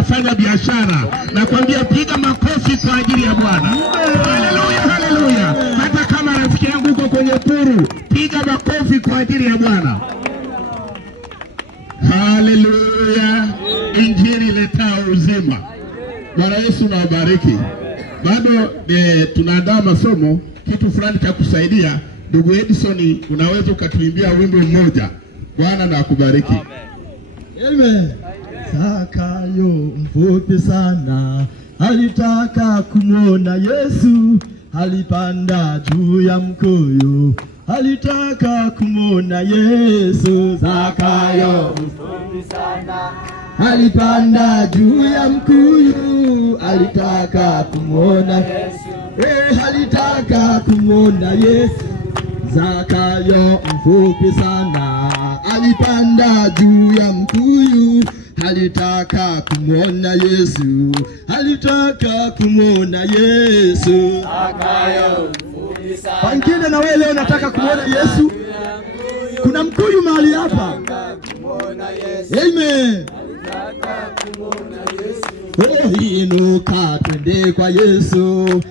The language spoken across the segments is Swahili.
unafanya biashara, nakwambia piga makofi kwa ajili ya Bwana. Haleluya, haleluya. Hata kama rafiki yangu uko kwenye puru, piga makofi kwa ajili ya Bwana. Haleluya. Injili letao uzima. Bwana Yesu na wabariki. Bado tunaandaa masomo, kitu fulani cha kusaidia. Ndugu Edison, unaweza ukatuimbia wimbo mmoja? Bwana na akubariki. Amen. Zakayo mfupi sana alitaka kumwona Yesu, alipanda juu ya mkuyu, alitaka kumwona Yesu. Zakayo mfupi sana alipanda juu ya mkuyu, alitaka kumwona Yesu, alitaka kumwona Yesu. Zakayo mfupi sana alipanda juu ya mkuyu, alitaka kumwona Yesu, alitaka kumwona Yesu. Zakayo mfupi sana. Wengine na wewe leo nataka kumwona Yesu. Kuna mkuyu mahali hapa. Amen. Inuka twende kwa Yesu,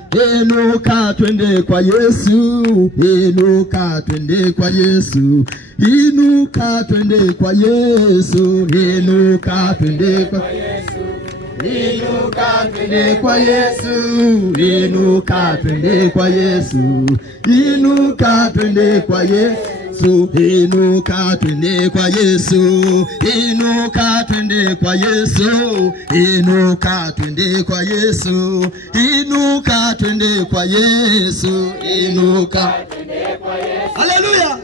inuka twende kwa Yesu, inuka twende kwa Yesu, inuka twende kwa Yesu, inuka twende kwa Yesu, inuka twende kwa Yesu, inuka twende kwa Yesu, inuka twende kwa Yesu, inuka twende kwa Yesu, inuka twende kwa Yesu, inuka twende kwa Yesu, inuka twende kwa Yesu, inuka twende kwa Yesu. Haleluya!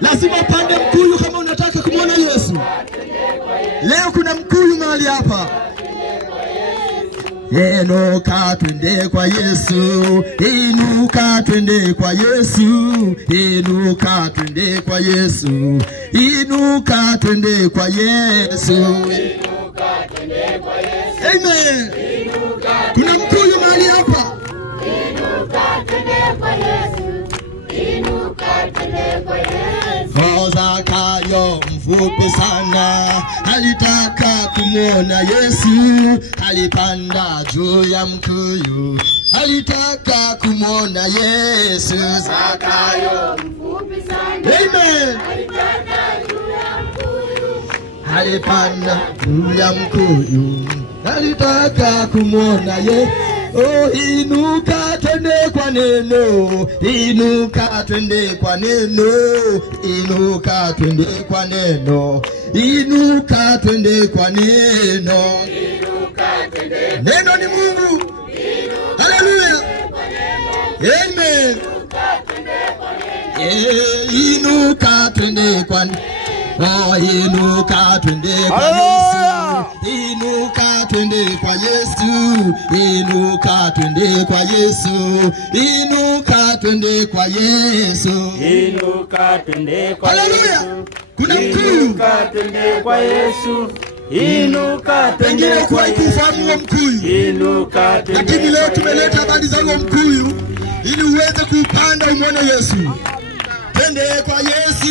Lazima pande mkuyu kama unataka kumwona Yesu. Leo kuna mkuyu mahali hapa. Inuka twende kwa Yesu, inuka twende kwa Yesu, inuka twende kwa Yesu, inuka twende kwa Yesu, inuka twende kwa Yesu. Amen. Kuna mkuyu mahali hapa. Inuka twende kwa Yesu, inuka twende kwa Yesu. Zakayo mfupi sana alitaka kumwona Yesu, alipanda juu ya mkuyu, alitaka kumwona Yesu. Zakayo mfupi sana. Amen. Alipanda juu ya mkuyu, alipanda juu ya mkuyu, alitaka kumwona Yesu. Oh, inuka twende kwa neno, inuka twende kwa neno, inuka twende kwa neno, inuka twende kwa neno, inuka twende. Neno ni Mungu. Haleluya. Amen. Inuka twende kwa neno. Oh, inuka twende kwa Yesu, inuka twende kwa Yesu, inuka twende kwa Yesu, inuka twende kwa Yesu, inuka twende kwa Yesu. Kuna mkuyu. Inuka twende kwa Yesu, inuka twende kwa Yesu. Kufahamu wa mkuyu. Inuka twende. Lakini leo tumeleta habari za huo mkuyu ili uweze kupanda umwone Yesu. Twende kwa Yesu,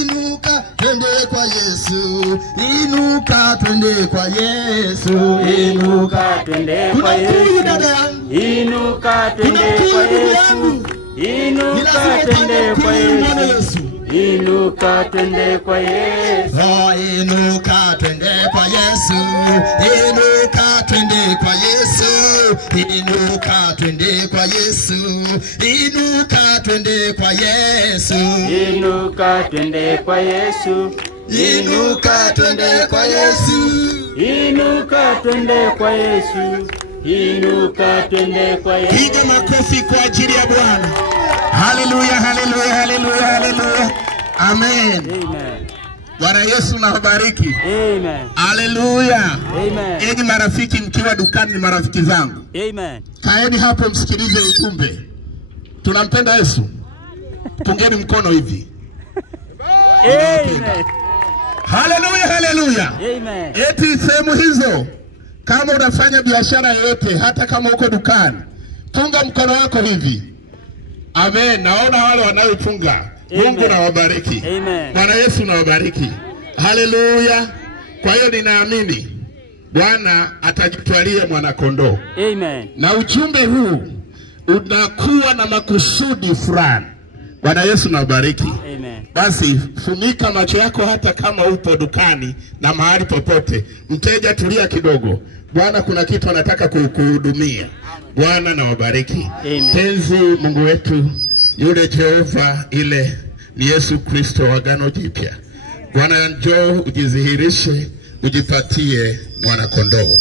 inuka twende kwa Yesu, inuka twende kwa Yesu, inuka twende kwa Yesu. Inuka twende kwa Yesu, inuka twende kwa Yesu, inuka twende kwa Yesu. Oh, inuka twende kwa Yesu, inuka twende kwa Yesu, inuka twende kwa Yesu, inuka twende kwa Yesu, inuka twende kwa Yesu, inuka twende kwa Yesu, inuka twende kwa Yesu, inuka twende kwa Yesu. Piga makofi kwa ajili ya Bwana. Haleluya, haleluya, haleluya, haleluya. Amen. Amen. Bwana Yesu na wabariki. Amen. Haleluya. Amen. Enyi marafiki mkiwa dukani ni marafiki zangu. Amen. Kaeni hapo msikilize ujumbe. Tunampenda Yesu. Tungeni mkono hivi. Amen. Haleluya, haleluya. Amen. Eti sehemu hizo, kama unafanya biashara yoyote, hata kama uko dukani, tunga mkono wako hivi. Amen. Naona wale wanaofunga. Mungu na wabariki. Amen. Bwana Yesu na wabariki. Haleluya. Kwa hiyo ninaamini Bwana atajitwalia mwanakondoo. Amen. Na ujumbe huu unakuwa na makusudi fulani. Bwana Yesu na wabariki. Amen. Basi funika macho yako hata kama upo dukani na mahali popote. Mteja tulia kidogo. Bwana kuna kitu anataka kukuhudumia. Bwana na wabariki. Amen. Tenzi Mungu wetu yule Jehova ile ni Yesu Kristo wa Agano Jipya. Bwana njoo ujidhihirishe, ujipatie mwana kondoo.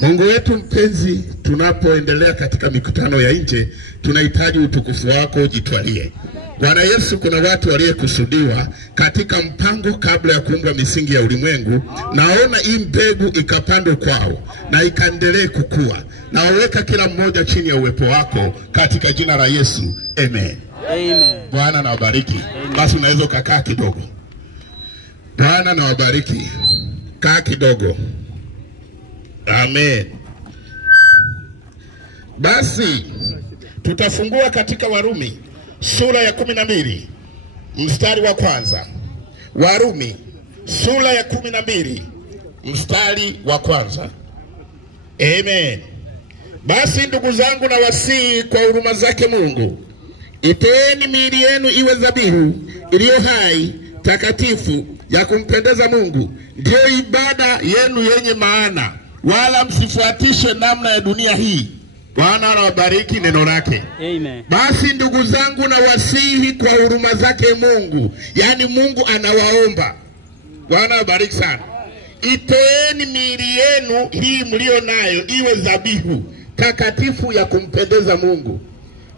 Mungu wetu mpenzi, tunapoendelea katika mikutano ya nje, tunahitaji utukufu wako ujitwalie. Bwana Yesu, kuna watu waliyekusudiwa katika mpango kabla ya kuumba misingi ya ulimwengu. Naona hii mbegu ikapandwe kwao na ikaendelee kukua. Na waweka kila mmoja chini ya uwepo wako katika jina la Yesu. Amen. Amen. Bwana na wabariki. Basi unaweza kukaa kidogo. Bwana na wabariki. Kaa kidogo. Amen. Basi tutafungua katika Warumi sura ya 12 mstari wa kwanza. Warumi sura ya 12 mstari wa kwanza. Amen. Basi ndugu zangu, na wasihi kwa huruma zake Mungu, itoeni miili yenu iwe dhabihu iliyo hai, takatifu, ya kumpendeza Mungu, ndio ibada yenu yenye maana, wala msifuatishe namna ya dunia hii. Bwana anawabariki neno lake. Amen. Basi ndugu zangu, na wasihi kwa huruma zake Mungu, yani Mungu anawaomba. Bwana awabariki sana. Itoeni miili yenu hii mlio nayo iwe dhabihu takatifu ya kumpendeza Mungu,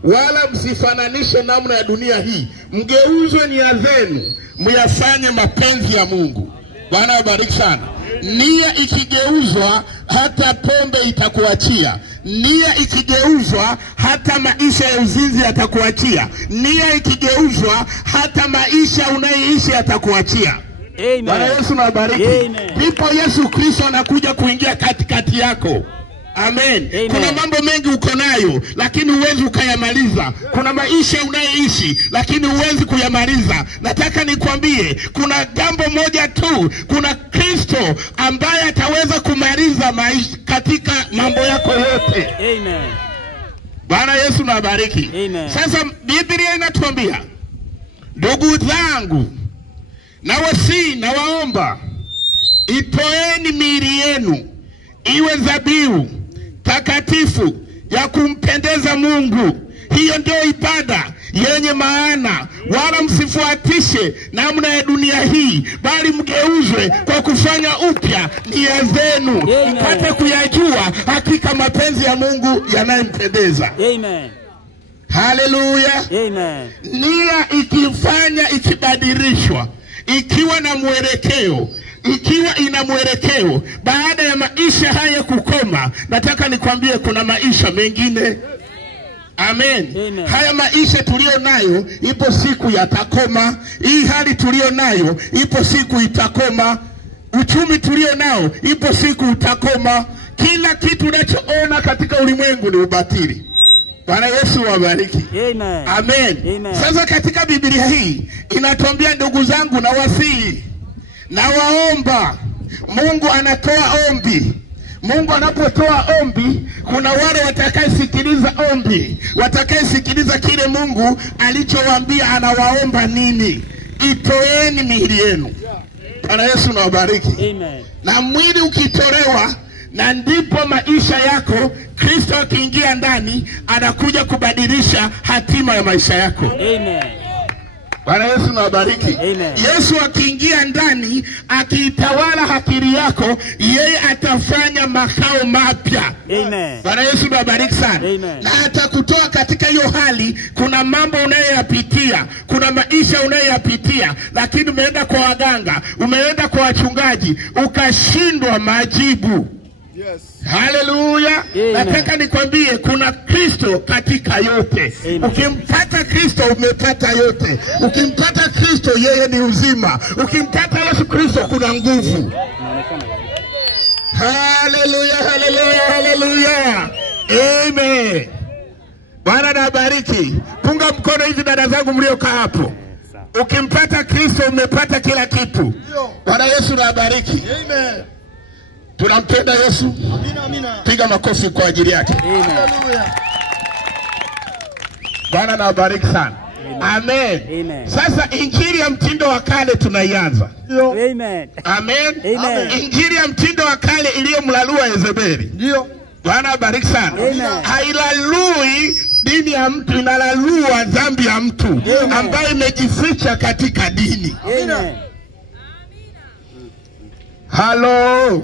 wala msifananishe namna ya dunia hii, mgeuzwe nia zenu myafanye mapenzi ya Mungu. Bwana awabariki sana. Nia ikigeuzwa hata pombe itakuachia. Nia ikigeuzwa hata maisha ya uzinzi yatakuachia. Nia ikigeuzwa hata maisha unayoishi yatakuachia. Amen. Bwana Yesu na wabariki. Ndipo Yesu Kristo anakuja kuingia katikati yako. Amen. Amen. Kuna mambo mengi uko nayo lakini huwezi ukayamaliza. Kuna maisha unayoishi lakini huwezi kuyamaliza. Nataka nikwambie kuna jambo moja tu, kuna Kristo ambaye ataweza kumaliza maisha katika mambo yako yote. Amen. Bwana Yesu na wabariki. Amen. Sasa Biblia inatuambia, ndugu zangu, na wasihi na waomba, itoeni miili yenu iwe dhabihu takatifu ya kumpendeza Mungu. Hiyo ndio ibada yenye maana, wala msifuatishe namna ya dunia hii, bali mgeuzwe kwa kufanya upya nia zenu, mpate kuyajua hakika mapenzi ya Mungu yanayempendeza. Amen. Haleluya. Amen. Nia ikifanya ikibadilishwa, ikiwa na mwelekeo, ikiwa ina mwelekeo, baada ya maisha haya kukoma, nataka nikwambie kuna maisha mengine. Amen. Amen. Haya maisha tulio nayo ipo siku yatakoma. Hii hali tulio nayo ipo siku itakoma. Uchumi tulio nao ipo siku utakoma. Kila kitu unachoona katika ulimwengu ni ubatili. Bwana Yesu wabariki. Amen. Amen. Amen. Sasa katika Biblia hii inatuambia, ndugu zangu, na wasihi na waomba. Mungu anatoa ombi. Mungu anapotoa ombi, kuna wale watakayesikiliza ombi, watakayesikiliza kile Mungu alichowaambia anawaomba nini. Itoeni miili yenu. Bwana Yesu na wabariki. Amen. Na mwili ukitolewa, na ndipo maisha yako, Kristo akiingia ndani, anakuja kubadilisha hatima ya maisha yako. Amen. Bwana Yesu na wabariki. Amen. Yesu akiingia ndani, akiitawala akili yako, yeye atafanya makao mapya. Amen. Bwana Yesu na wabariki sana. Amen. Na atakutoa katika hiyo hali. Kuna mambo unayoyapitia, kuna maisha unayoyapitia, lakini umeenda kwa waganga, umeenda kwa wachungaji, ukashindwa majibu. Yes. Haleluya. Nataka nikwambie kuna Kristo katika yote. Amen. Ukimpata Kristo umepata yote. Ukimpata Kristo yeye ni uzima. Ukimpata Yesu Kristo kuna nguvu. Haleluya, haleluya, haleluya. Amen. Bwana na bariki. Punga mkono hivi dada zangu mliokaa hapo. Ukimpata Kristo umepata kila kitu. Bwana Yesu na bariki. Amen. Tunampenda Yesu. Amina, amina. Piga makofi kwa ajili yake. Haleluya. Bwana na wabariki sana. Amen. Amen. Sasa injili ya mtindo wa kale tunaianza. Amen. Amen. Amen. Injili ya mtindo wa kale iliyomlalua Yezebeli. Ndio. Bwana wabariki sana. Amen. Hailalui dini ya mtu, inalalua dhambi ya mtu ambayo imejificha katika dini. Amen. Halo. Amen.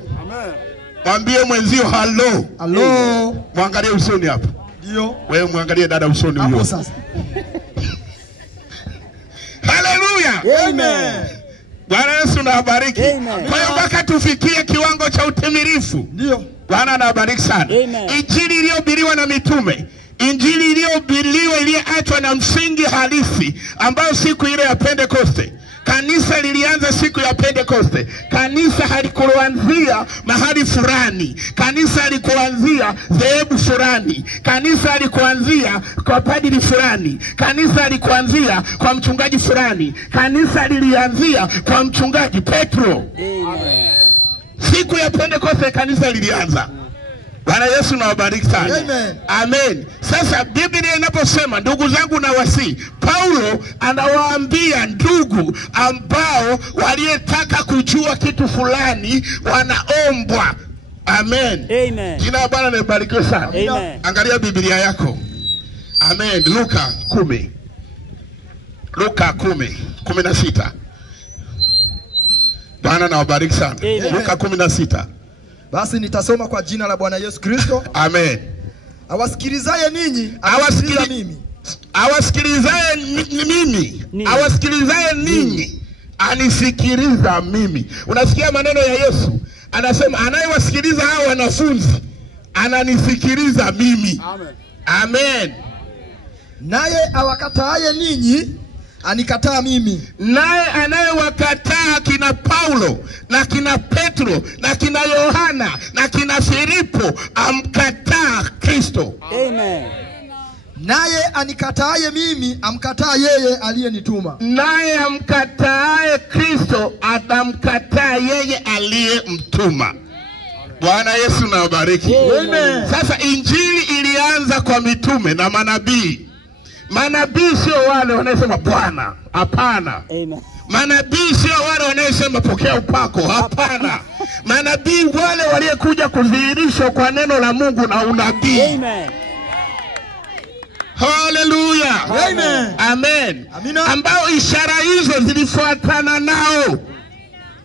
Mwambie mwenzio halo. Halo. Mwangalie usoni hapo. Ndio. Wewe mwangalie dada usoni huyo. Hapo sasa. Haleluya. Amen. Bwana Yesu na wabariki. Amen. Kwa hiyo mpaka tufikie kiwango cha utimilifu. Ndio. Bwana na wabariki sana. Amen. Injili iliyohubiriwa na mitume, injili iliyohubiriwa iliyoachwa na msingi halisi ambao siku ile ya Pentekoste. Kanisa lilianza siku ya Pentekoste. Kanisa halikuanzia mahali fulani. Kanisa halikuanzia dhehebu fulani. Kanisa halikuanzia kwa padri fulani. Kanisa halikuanzia kwa mchungaji fulani. Kanisa lilianzia kwa mchungaji Petro. Amen. Siku ya Pentekoste kanisa lilianza. Bwana Yesu na wabariki sana. Amen. Amen. Sasa Biblia inaposema ndugu zangu na wasi, Paulo anawaambia ndugu ambao waliyetaka kujua kitu fulani wanaombwa. Amen. Amen. Jina la Bwana libarikiwe sana. Amen. Angalia Biblia yako. Amen. Luka 10. Luka 10:16. Bwana na wabariki sana. Amen. Luka 16. Basi nitasoma kwa jina la Bwana Yesu Kristo. Amen. Awasikilizaye ninyi, awasikiliza mimi. Awasikilizaye mimi, awasikilizaye ninyi, anisikiliza mimi. Unasikia maneno ya Yesu? Anasema anayewasikiliza hao wanafunzi ananisikiliza mimi. Amen. Amen. Naye awakataaye ninyi, anikataa mimi. Naye anayewakataa kina Paulo na kina Petro na kina Yohana na kina Filipo amkataa Kristo. Amen. Naye anikataaye mimi, amkataa yeye aliyenituma. Naye amkataaye Kristo atamkataa yeye aliyemtuma. Bwana Yesu na wabariki. Amen. Sasa injili ilianza kwa mitume na manabii. Manabii sio wale wanasema Bwana, hapana. Amen. Manabii sio wale wanasema pokea upako, hapana. Manabii wale waliokuja kudhihirishwa kwa neno la Mungu na unabii. Amen. Haleluya. Amen. Amen. Amina. Ambao ishara hizo zilifuatana nao.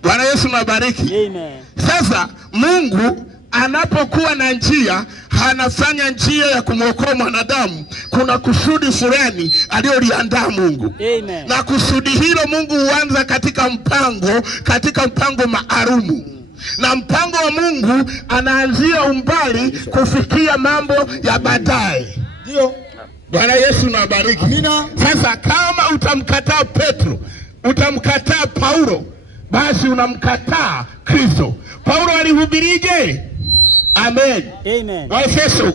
Bwana Yesu nabariki. Amen. Sasa Mungu anapokuwa na njia, anafanya njia ya kumwokoa mwanadamu. Kuna kusudi fulani aliyoliandaa Mungu. Amen. Na kusudi hilo Mungu huanza katika mpango maalumu. Na mpango wa Mungu anaanzia umbali kufikia mambo ya baadaye. Ndio. Bwana Yesu na bariki. Amina. Sasa kama utamkataa Petro, utamkataa Paulo, basi unamkataa Kristo. Paulo alihubirije? Amen. Amen. Waefeso.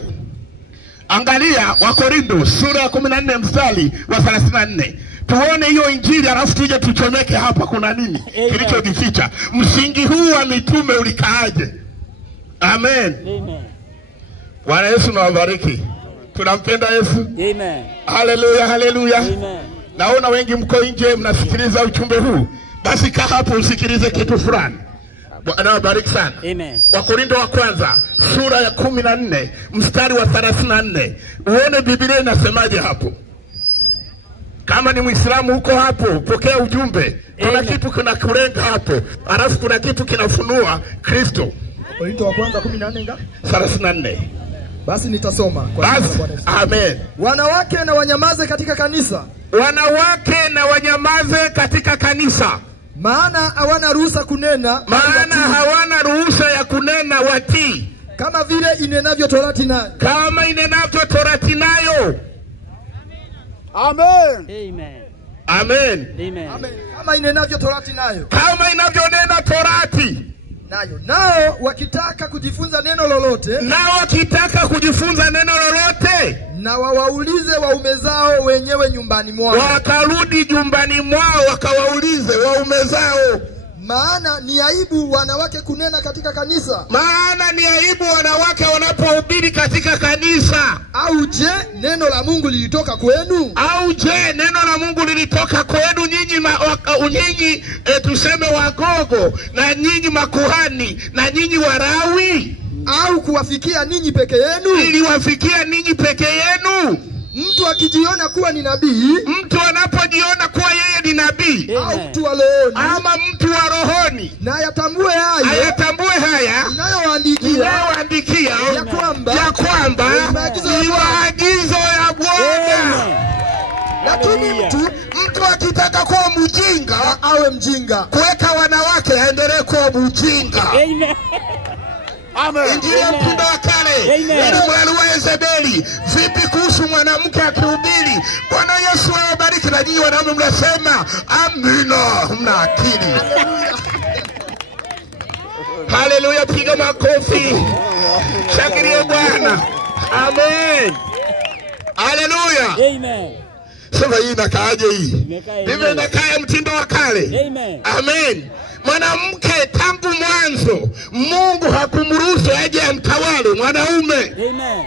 Angalia Wakorintho sura ya 14 mstari wa 34. Tuone hiyo injili alafu tuje tuchomeke hapa kuna nini kilichojificha. Msingi huu wa mitume ulikaaje? Amen. Amen. Bwana Yesu na wabariki. Tunampenda Yesu. Amen. Haleluya, haleluya. Amen. Naona wengi mko nje mnasikiliza ujumbe huu. Basi kaa hapo usikilize kitu fulani. Bwana wabariki sana. Amen. Wakorintho wa kwanza sura ya 14 mstari wa 34. Uone Biblia inasemaje hapo. Kama ni Muislamu huko hapo, pokea ujumbe. Kuna kitu kinakulenga hapo. Alafu kuna kitu kinafunua Kristo. Wakorintho wa kwanza 14 ngapi? 34. Basi nitasoma kwa jina la Bwana Yesu. Amen. Wanawake na wanyamaze katika kanisa. Wanawake na wanyamaze katika kanisa. Maana hawana ruhusa kunena. Maana hawana ruhusa ya kunena, watii. Kama vile inenavyo Torati nayo. Kama inenavyo Torati nayo. Amen. Amen. Amen. Amen. Amen. Kama inenavyo Torati nayo. Kama inavyonena Torati nayo. Nao wakitaka kujifunza neno lolote. Nao wakitaka kujifunza neno lolote. Na wawaulize waume zao wenyewe nyumbani mwao. Wakarudi nyumbani mwao wakawaulize waume zao. Maana ni aibu wanawake kunena katika kanisa. Maana ni aibu wanawake wanapohubiri katika kanisa. Au je, neno la Mungu lilitoka kwenu? Au je, neno la Mungu lilitoka kwenu nyinyi tuseme wagogo, na nyinyi makuhani, na nyinyi Walawi? Au kuwafikia ninyi peke yenu? Iliwafikia ninyi peke yenu. Mtu akijiona kuwa ni nabii, mtu anapojiona kuwa yeye ni nabii, au mtu wa rohoni, ama mtu wa rohoni, na ayatambue haya inayoandikia ya kwamba ni maagizo ya Bwana. Lakini mtu akitaka kuwa mjinga, awe mjinga. Kuweka wanawake aendelee kuwa mjinga. Amen. Injili ya mtindo wa kale. Ili mwaliwa Yezebeli. Vipi kuhusu mwanamke akihubiri? Bwana Yesu awabariki. Na nyinyi wanaume mnasema amina. Mna akili. Haleluya, piga makofi. Shangilia Bwana. Amen. Haleluya. Amen. Sasa hii inakaaje hii? Ndivyo inakaa mtindo wa kale. Amen. Amen. Mwanamke tangu mwanzo Mungu hakumruhusu aje amtawale mwanaume. Amen.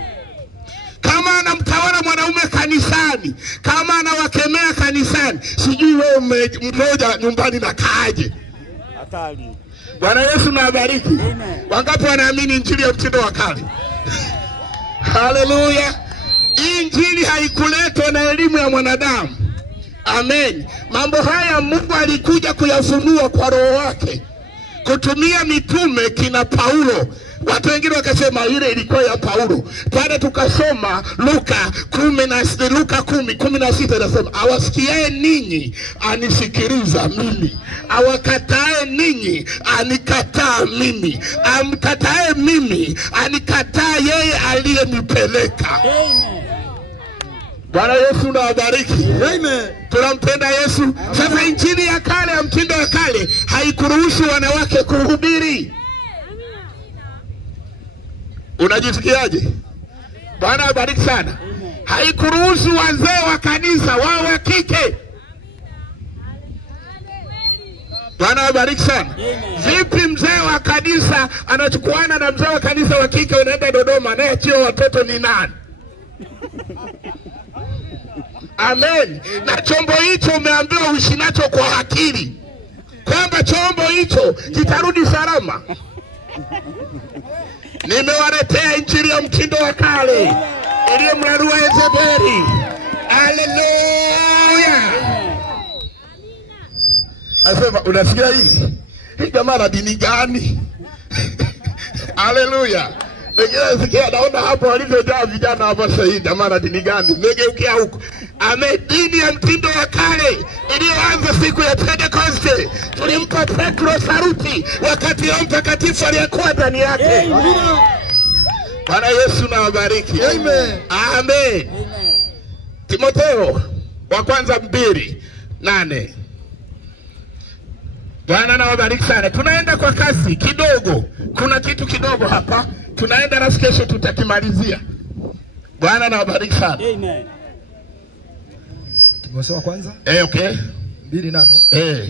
Kama anamtawala mwanaume kanisani, kama anawakemea kanisani, sijui wewe mmoja nyumbani na kaaje. Hatari. Bwana Yesu na abariki. Amen. Wangapi wanaamini injili ya mtindo wa kale? Haleluya. Injili haikuletwa na elimu ya mwanadamu. Amen. Mambo haya Mungu alikuja kuyafunua kwa Roho wake kutumia mitume kina Paulo. Watu wengine wakasema ile ilikuwa ya Paulo. Pale tukasoma Luka 10:16 inasema awasikiae ninyi anisikiliza mimi, awakatae ninyi anikataa mimi, amkatae mimi anikataa yeye aliyenipeleka. Amen. Bwana Yesu na abariki. Amen. Tunampenda Yesu. Sasa injili ya kale ya mtindo wa kale haikuruhusu wanawake kuhubiri. Unajisikiaje? Bwana abariki sana. Haikuruhusu wazee wa kanisa wao wa kike. Bwana abariki sana. Vipi mzee wa kanisa anachukuana na mzee wa kanisa wa kike, unaenda Dodoma naye achia watoto ni nani? Amen. Na chombo hicho umeambiwa uishi nacho kwa akili, kwamba chombo hicho kitarudi salama. Nimewaletea injili ya mtindo wa kale iliyomrarua Yezebeli. Haleluya. Asema unasikia hii? Hii jamaa na dini gani? Haleluya. Sikia naona hapo walivyojaa vijana hapa sasa, hii jamaa na dini gani? Megeukia huko. Dini ya mtindo wa kale iliyoanza siku ya Pentecoste. Tulimpa Petro saruti wakati Roho Mtakatifu aliyekuwa ndani yake. Bwana Yesu na wabariki. Amen. Amen. Timotheo wa kwanza 2:8. Bwana na wabariki sana. Tunaenda kwa kasi kidogo. Kuna kitu kidogo hapa. Tunaenda na kesho tutakimalizia. Bwana na wabariki sana. Amen. Timotheo wa kwanza okay. 2:8.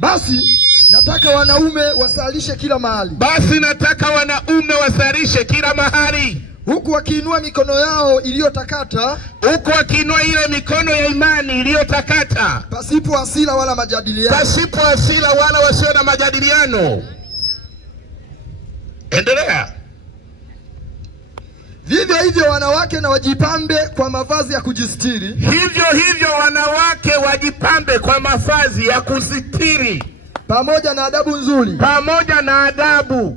Basi nataka wanaume wasalishe kila mahali. Basi nataka wanaume wasalishe kila mahali, huku wakiinua mikono yao iliyotakata, huku wakiinua ile mikono ya imani iliyotakata, pasipo hasira wala majadiliano, pasipo hasira wala wasio na majadiliano. Endelea. Vivyo hivyo wanawake na wajipambe kwa mavazi ya kujistiri. Hivyo hivyo wanawake wajipambe kwa mavazi ya kusitiri, pamoja na adabu nzuri, pamoja na adabu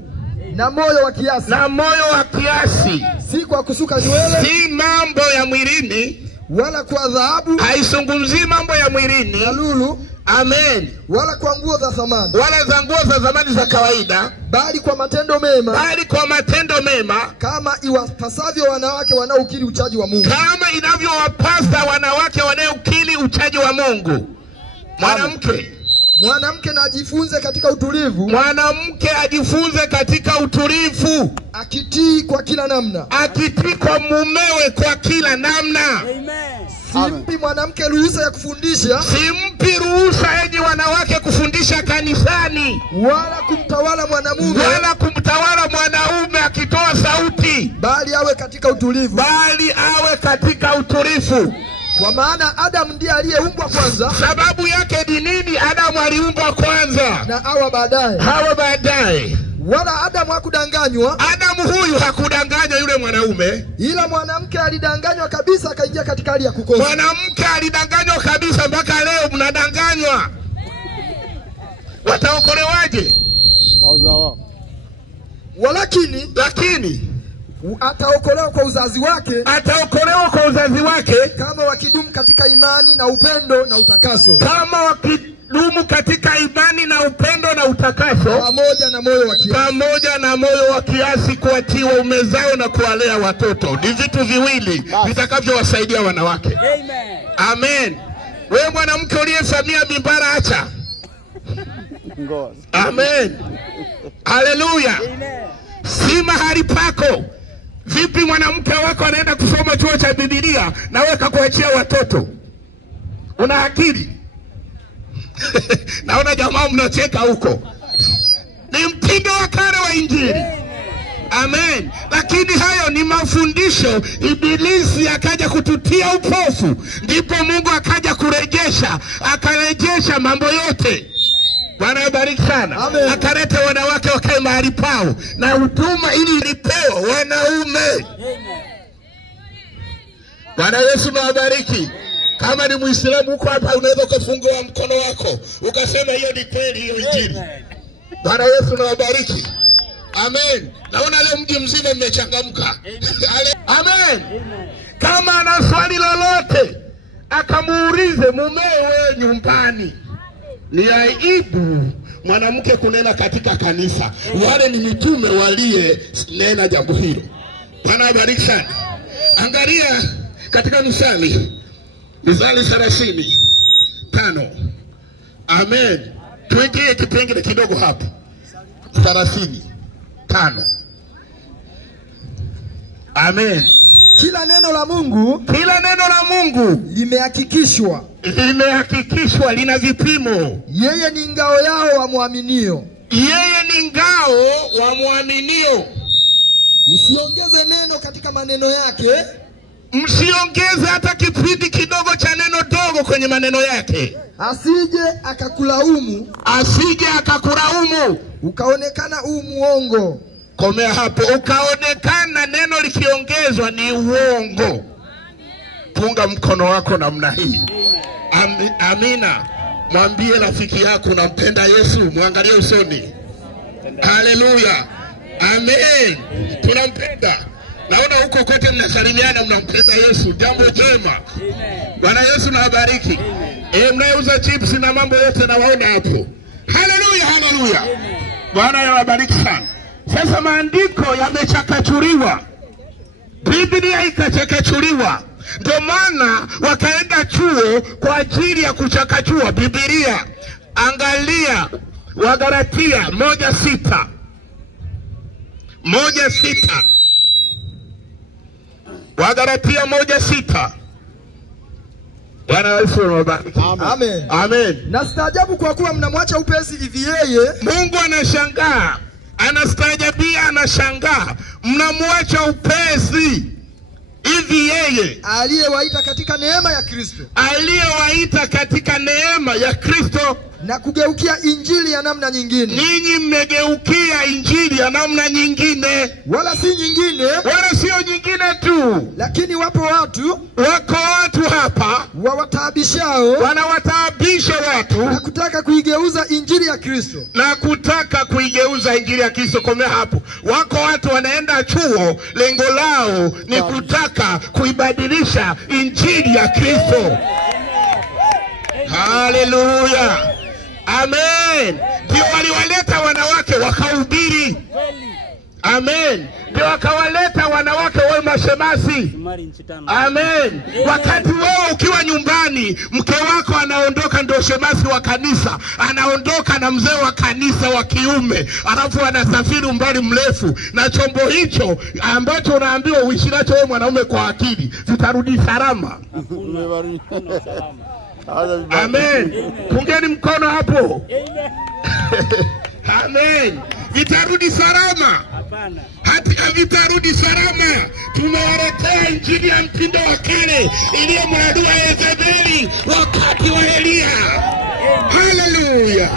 na moyo wa kiasi, na moyo wa kiasi, si kwa kusuka nywele, si mambo ya mwilini, wala kwa dhahabu, haizungumzii mambo ya mwilini na lulu, amen, wala kwa nguo za thamani, wala za nguo za zamani za kawaida, bali kwa matendo mema, bali kwa matendo mema, kama iwapasavyo wanawake wanaokiri uchaji wa Mungu, kama inavyowapasa wanawake wanaokiri uchaji wa Mungu. Mwanamke na ajifunze katika utulivu, mwanamke ajifunze katika utulivu, akitii kwa kila namna, akitii kwa mumewe kwa kila namna, Amen. Simpi mwanamke ruhusa ya kufundisha. Simpi ruhusa enyi wanawake kufundisha kanisani. Wala kumtawala mwanamume. Wala kumtawala mwanaume akitoa sauti. Bali awe katika utulivu. Bali awe katika utulivu. Kwa maana Adamu ndiye aliyeumbwa kwanza. Sababu yake ni nini? Adamu aliumbwa kwanza. Na Hawa baadaye. Hawa baadaye. Wala Adamu hakudanganywa. Adamu huyu hakudanganya yule mwanaume. Ila mwanamke alidanganywa kabisa akaingia katika hali ya kukosa. Mwanamke alidanganywa kabisa mpaka leo mnadanganywa. Wataokolewaje? Lakini ataokolewa kwa uzazi wake. Ataokolewa kwa uzazi wake kama wakidumu katika imani na upendo na utakaso. Kama wakidumu katika imani na upendo na utakaso. Pamoja na moyo wa kiasi. Pamoja na moyo wa kiasi kuwatii waume zao na kuwalea watoto. Ni vitu viwili vitakavyowasaidia wanawake. Amen. Wewe mwanamke uliyefamia mimbara acha. Amen. Haleluya. Si mahali pako. Vipi mwanamke wako anaenda kusoma chuo cha Biblia na wewe kakuachia watoto? Una akili? Naona jamaa mnacheka huko. Ni mtindo wa kale wa Injili. Amen. Lakini hayo ni mafundisho. Ibilisi akaja kututia upofu. Ndipo Mungu akaja kurejesha. Akarejesha mambo yote. Bwana abariki sana. Akaleta wanawake wakae mahali pao. Na huduma ili ilipewa wanaume. Bwana Yesu na abariki. Kama ni Muislamu huko hapa unaweza kufungua mkono wako. Ukasema hiyo ni kweli hiyo Injili. Bwana Yesu na abariki. Amen. Naona leo mji mzima mmechangamka. Amen. Kama ana swali lolote akamuulize mumewe nyumbani. Ni aibu mwanamke kunena katika kanisa. Wale ni mitume walie nena jambo hilo. Bwana abariki sana. Angalia katika Mithali 30:5. Amen. Tuwekee kipengele kidogo hapo. 30:5. Amen. Kila neno la Mungu limehakikishwa. Limehakikishwa, lina vipimo. Yeye ni ngao yao wamwaminio. Yeye ni ngao wamwaminio. Msiongeze neno katika maneno yake. Msiongeze hata kipindi kidogo cha neno dogo kwenye maneno yake. Asije akakulaumu. Ukaonekana muongo. Komea hapo. Ukaonekana neno likiongezwa ni uongo. Punga mkono wako namna hii. Amina. Mwambie rafiki yako unampenda Yesu, muangalie usoni. Haleluya. Amen. Tunampenda. Naona huko kote mnasalimiana mnampenda Yesu. Jambo jema. Bwana Yesu na abariki. Mnauza chips na mambo yote na waona hapo. Haleluya, haleluya. Bwana yawabariki sana. Sasa maandiko yamechakachuliwa. Biblia ikachakachuliwa. Ndio maana wakaenda chuo kwa ajili ya kuchakachua Biblia. Angalia Wagalatia 1:6. 1:6. Wagalatia 1:6. Bwana Yesu awabariki. Amen. Amen. Na staajabu kwa kuwa mnamwacha upesi hivi yeye. Mungu anashangaa. Anastaajabia, anashangaa. Mnamwacha upesi hivi yeye aliyewaita katika neema ya Kristo. Aliyewaita katika neema ya Kristo. Na kugeukia injili ya namna nyingine. Ninyi mmegeukia injili ya namna nyingine. Wala si nyingine. Wala sio nyingine tu. Lakini wako watu hapa wanawataabisha watu. Na kutaka kuigeuza injili ya Kristo. Komea hapo. Wako watu wanaenda chuo, lengo lao ni kutaka kuibadilisha injili ya Kristo. Haleluya. Amen. Ndio waliwaleta wanawake wakahubiri. Amen. Ndio akawaleta wanawake wa mashemasi. Amen. Wakati wewe ukiwa nyumbani, mke wako anaondoka, ndio shemasi wa kanisa, anaondoka na mzee wa kanisa wa kiume, alafu anasafiri umbali mrefu, na chombo hicho ambacho unaambiwa uishi nacho wewe mwanaume kwa akili, vitarudi salama. Amen. Pungeni mkono hapo. Amen. Vitarudi salama. Hata vitarudi salama. Tumewaletea injili ya mtindo wa kale iliyomradua Yezebeli wakati wa Elia. Haleluya.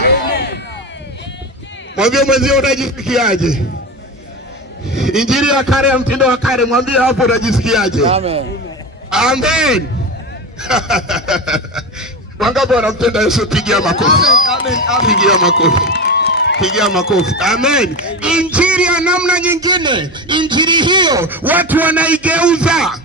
Mwambie mwenzio unajisikiaje? Injili ya kale ya mtindo wa kale, mwambie hapo unajisikiaje? Amen. Amen. Wangapi wanampenda Yesu? Pigia makofi. Amen. Pigia makofi. Pigia makofi. Amen. Injili ya namna nyingine, injili hiyo watu wanaigeuza,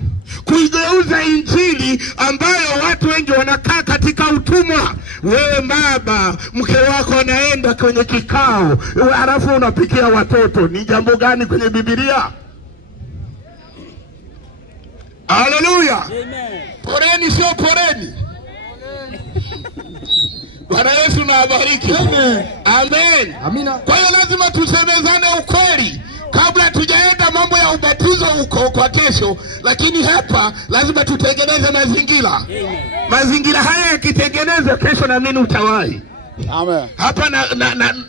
kuigeuza injili ambayo watu wengi wanakaa katika utumwa. Wewe baba, mke wako anaenda kwenye kikao, alafu unapikia watoto. Ni jambo gani kwenye Biblia? Haleluya. Amen. Poreni sio poreni. Bwana Yesu na abariki. Amen. Amen. Amina. Kwa hiyo lazima tusemezane ukweli kabla tujaenda mambo ya ubatizo huko kwa kesho, lakini hapa lazima tutengeneze mazingira. Amen. Mazingira haya yakitengenezwa, kesho na mimi utawahi. Amen. Hapa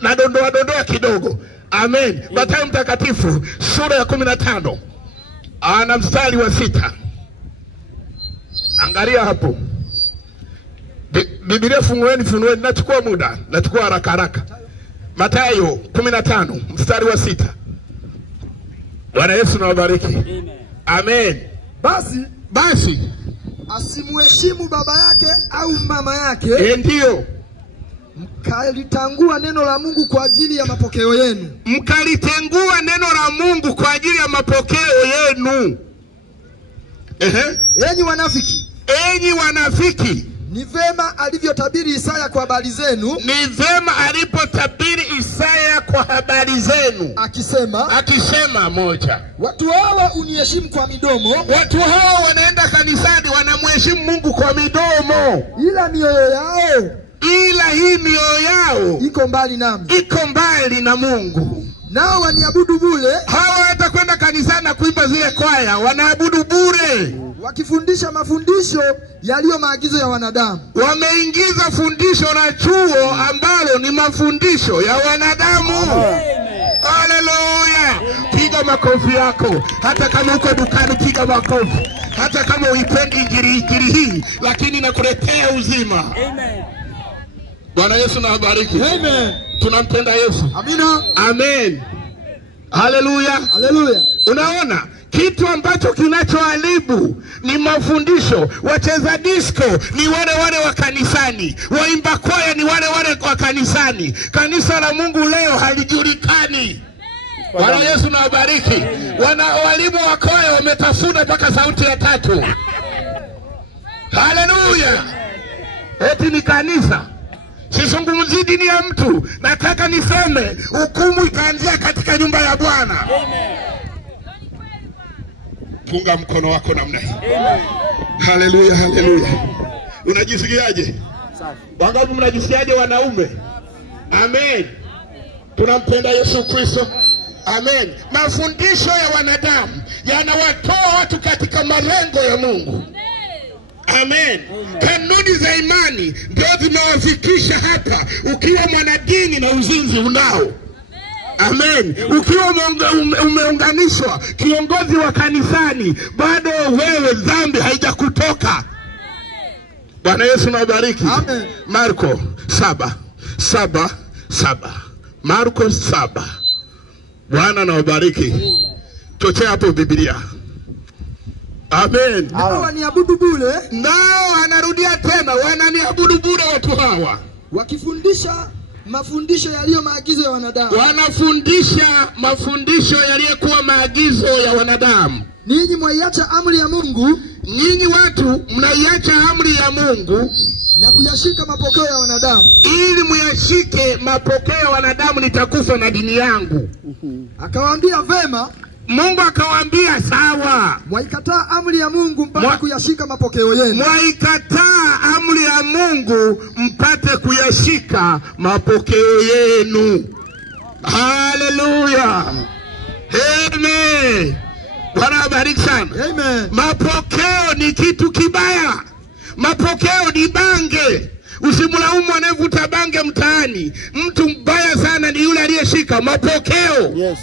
na dondoa kidogo. Amen. Mathayo Mtakatifu sura ya 15 na mstari wa 6. Angalia hapo. Biblia fungueni, nachukua muda, nachukua haraka. Mathayo 15 mstari wa 6. Bwana Yesu na wabariki. Amen. Amen. Basi asimheshimu baba yake au mama yake. Ndio. Mkalitangua neno la Mungu kwa ajili ya mapokeo yenu. Mkalitengua neno la Mungu kwa ajili ya mapokeo yenu. Enyi wanafiki. Enyi wanafiki. Ni vema alivyotabiri Isaya kwa habari zenu. Ni vema alipotabiri Isaya kwa habari zenu. Akisema moja. Watu hawa uniheshimu kwa midomo. Watu hawa wanaenda kanisani, wanamheshimu Mungu kwa midomo. Ila mioyo yao iko mbali nami. Iko mbali na Mungu. Nao waniabudu bure. Hawa watakwenda kanisani na kuimba zile kwaya, wanaabudu bure. Wakifundisha mafundisho yaliyo maagizo ya wanadamu. Wameingiza fundisho la chuo ambalo ni mafundisho ya wanadamu. Haleluya. Piga makofi yako. Hata kama uko dukani, piga makofi. Hata kama uipendi injili hii, lakini nakuletea uzima. Amen. Bwana Yesu na wabariki. Amen. Tunampenda Yesu. Amina. Amen. Haleluya. Haleluya. Unaona? Kitu ambacho kinachoharibu ni mafundisho. Wacheza disco ni wale wa kanisani, waimba kwaya ni wale wa kanisani. Kanisa la Mungu leo halijulikani. Bwana Yesu na wabariki. Walimu wa kwaya wametafuna mpaka sauti ya 3. Haleluya. Eti ni kanisa. Sizungumzi dini ya mtu, nataka niseme hukumu itaanzia katika nyumba ya Bwana. Amen. Punga mkono wako namna hii. Haleluya, haleluya. Unajisikiaje? Wangapi mnajisikiaje wanaume? Amen. Tunampenda Yesu Kristo. Amen. Mafundisho ya wanadamu yanawatoa watu katika malengo ya Mungu. Amen. Kanuni za imani ndio zinawafikisha hapa. Ukiwa mwanadini na uzinzi unao. Amen. Ukiwa umeunganishwa kiongozi wa kanisani, bado wewe dhambi haijakutoka. Bwana Yesu na wabariki. Amen. Marko 7:7. Marko 7. Bwana na wabariki. Chochea hapo Biblia. Amen. Nao waniabudu bure. Nao anarudia tena, wananiabudu bure watu hawa. Wakifundisha mafundisho yaliyo maagizo ya wanadamu. Wanafundisha mafundisho yaliyokuwa maagizo ya wanadamu. Ninyi mwaiacha amri ya Mungu. Ninyi watu mnaiacha amri ya Mungu na kuyashika mapokeo ya wanadamu. Ili muyashike mapokeo ya wanadamu nitakufa na dini yangu. Akawaambia vema. Mungu akawaambia sawa. Mwaikataa amri ya Mungu mpate kuyashika mapokeo yenu. Mwaikataa amri ya Mungu mpate kuyashika mapokeo yenu. Haleluya. Amen. Bwana abariki sana. Amen. Mapokeo ni kitu kibaya. Mapokeo ni bange. Usimlaumu anayevuta bange mtaani. Mtu mbaya sana ni yule aliyeshika mapokeo. Yes.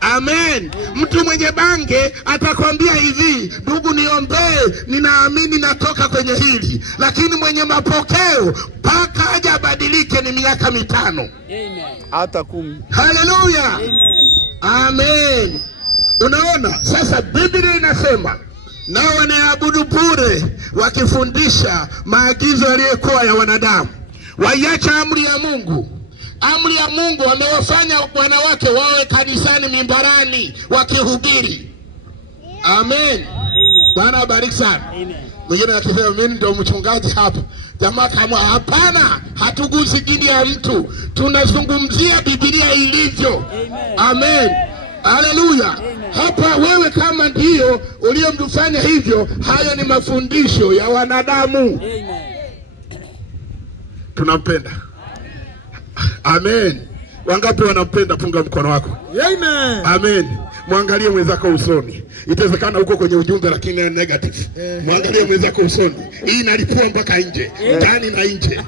Amen. Mtu mwenye bange atakwambia hivi, ndugu niombee, ninaamini natoka kwenye hili. Lakini mwenye mapokeo mpaka haja abadilike ni miaka 5. Amen. Hata 10. Haleluya. Amen. Amen. Unaona, sasa Biblia inasema nao wanaabudu bure wakifundisha maagizo yaliyokuwa ya wanadamu. Waiacha amri ya Mungu. Amri ya Mungu wamewafanya wanawake wawe kanisani mimbarani wakihubiri. Amen. Bwana abariki sana. Mwingine akisema mimi ndio mchungaji hapa. Jamaa kama hapana, hatugusi dini ya mtu. Tunazungumzia Biblia ilivyo. Amen. Haleluya. Hapa wewe kama ndio uliyemfanya hivyo, hayo ni mafundisho ya wanadamu. Tunampenda. Amen. Wangapi wanampenda? Punga mkono wako. Amen. Amen. Mwangalie mwenzako usoni. Itawezekana uko kwenye ujumbe lakini negative. Mwangalie mwenzako usoni. Hii inalipua mpaka nje. Ndani na nje.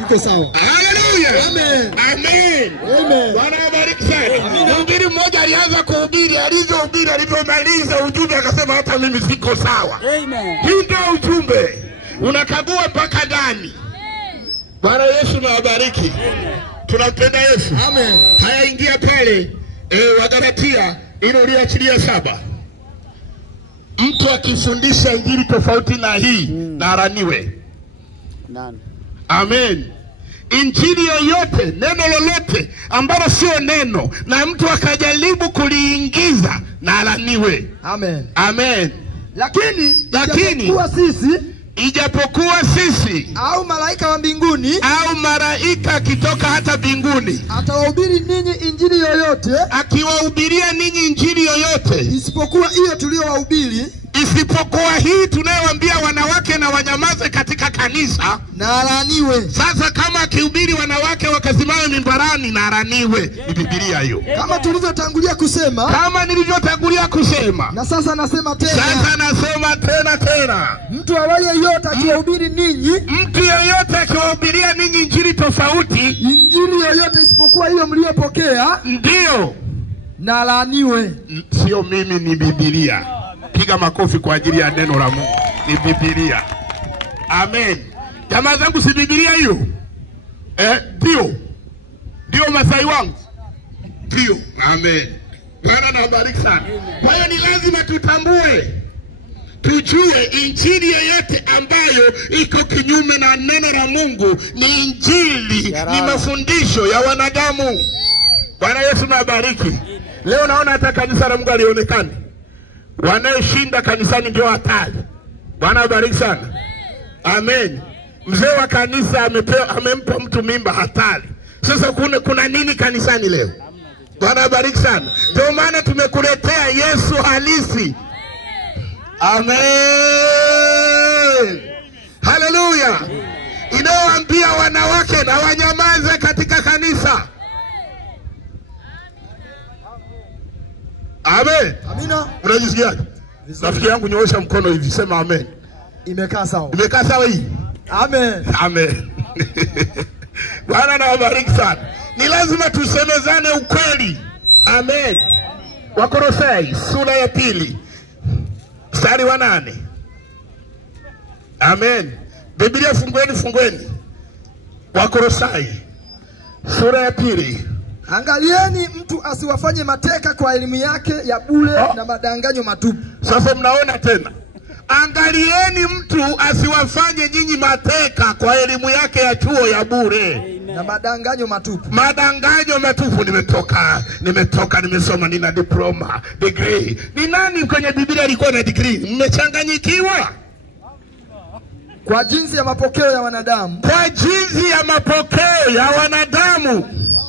Iko sawa. Haleluya. Amen. Amen. Amen. Bwana abariki sana. Mhubiri mmoja alianza kuhubiri, alivyomaliza ujumbe akasema hata mimi siko sawa. Amen. Hii ndio ujumbe. Unakagua mpaka ndani. Bwana Yesu na abariki. Tunampenda Yesu. Amen. Haya, ingia pale Wagalatia ile uliachilia 7. Mtu akifundisha injili tofauti na hii na araniwe. Nani? Amen. Injili yoyote, neno lolote ambalo sio neno na mtu akajaribu kuliingiza na alaniwe. Amen. Amen. Lakini ijapokuwa sisi au malaika wa mbinguni au malaika akitoka hata mbinguni atawahubiri ninyi injili yoyote, akiwahubiria ninyi injili yoyote isipokuwa hiyo tuliyowahubiri, isipokuwa hii tunayowaambia wanawake na wanyamaze katika kanisa, na alaniwe. Sasa kama akihubiri wanawake wakasimame mimbarani na alaniwe. Ni Biblia hiyo. Kama tulivyotangulia kusema, kama nilivyotangulia kusema, na sasa nasema tena. Sasa nasema tena. Mtu awaye yote akiwahubiri ninyi, mtu yeyote akiwahubiria ninyi injili tofauti, injili yoyote isipokuwa hiyo mliyopokea, ndio na alaniwe. Sio mimi, ni Biblia. Piga makofi kwa ajili ya neno la Mungu. Ni Biblia. Amen. Jamaa zangu, si Biblia hiyo? Ndio Masai wangu. Ndio. Amen. Bwana na bariki sana. Kwa hiyo ni lazima tutambue, tujue injili yoyote ambayo iko kinyume na neno la Mungu ni injili, ni mafundisho ya wanadamu. Bwana Yesu na bariki. Leo naona hata kanisa la Mungu alionekana. Wanaoshinda kanisani ndio hatari. Bwana bariki sana. Amen. Mzee wa kanisa amempa mtu mimba, hatari. Sasa kuna nini kanisani leo? Bwana bariki sana. Ndio maana tumekuletea Yesu halisi. Amen. Haleluya. Inaoambia wanawake na wanyamaze katika kanisa. Amen. Amina. Unajisikiaje? Rafiki yangu nyoosha mkono hivi, sema amen. Imekaa sawa. Imekaa sawa hii? Amen. Amen. Bwana na wabariki sana. Ni lazima tusemezane ukweli. Amen. Wakolosai sura ya 2 mstari wa 8. Amen. Biblia fungueni. Wakolosai sura ya 2. Angalieni mtu asiwafanye mateka kwa elimu yake ya bure na madanganyo matupu. Sasa mnaona tena. Angalieni mtu asiwafanye nyinyi mateka kwa elimu yake ya chuo ya bure na madanganyo matupu. Madanganyo matupu. Nimetoka nimesoma, nina diploma, degree. Ni nani kwenye Biblia alikuwa na degree? Mmechanganyikiwa. kwa jinsi ya mapokeo ya wanadamu, kwa jinsi ya mapokeo ya wanadamu,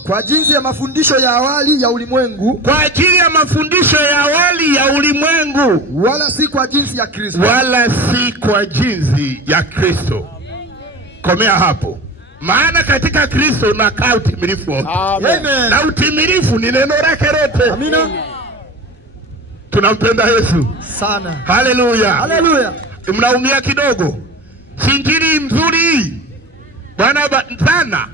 kwa jinsi ya mafundisho ya awali ya ulimwengu, kwa ajili ya mafundisho ya awali ya ulimwengu, wala si kwa jinsi ya Kristo. wala si kwa jinsi ya Kristo. Komea hapo. Maana katika Kristo unakaa utimilifu. Amen. Na utimilifu ni neno lake lote. Amina. Tunampenda Yesu Sana. Haleluya. Haleluya. Mnaumia kidogo. Sinjili mzuri. Bwana sana.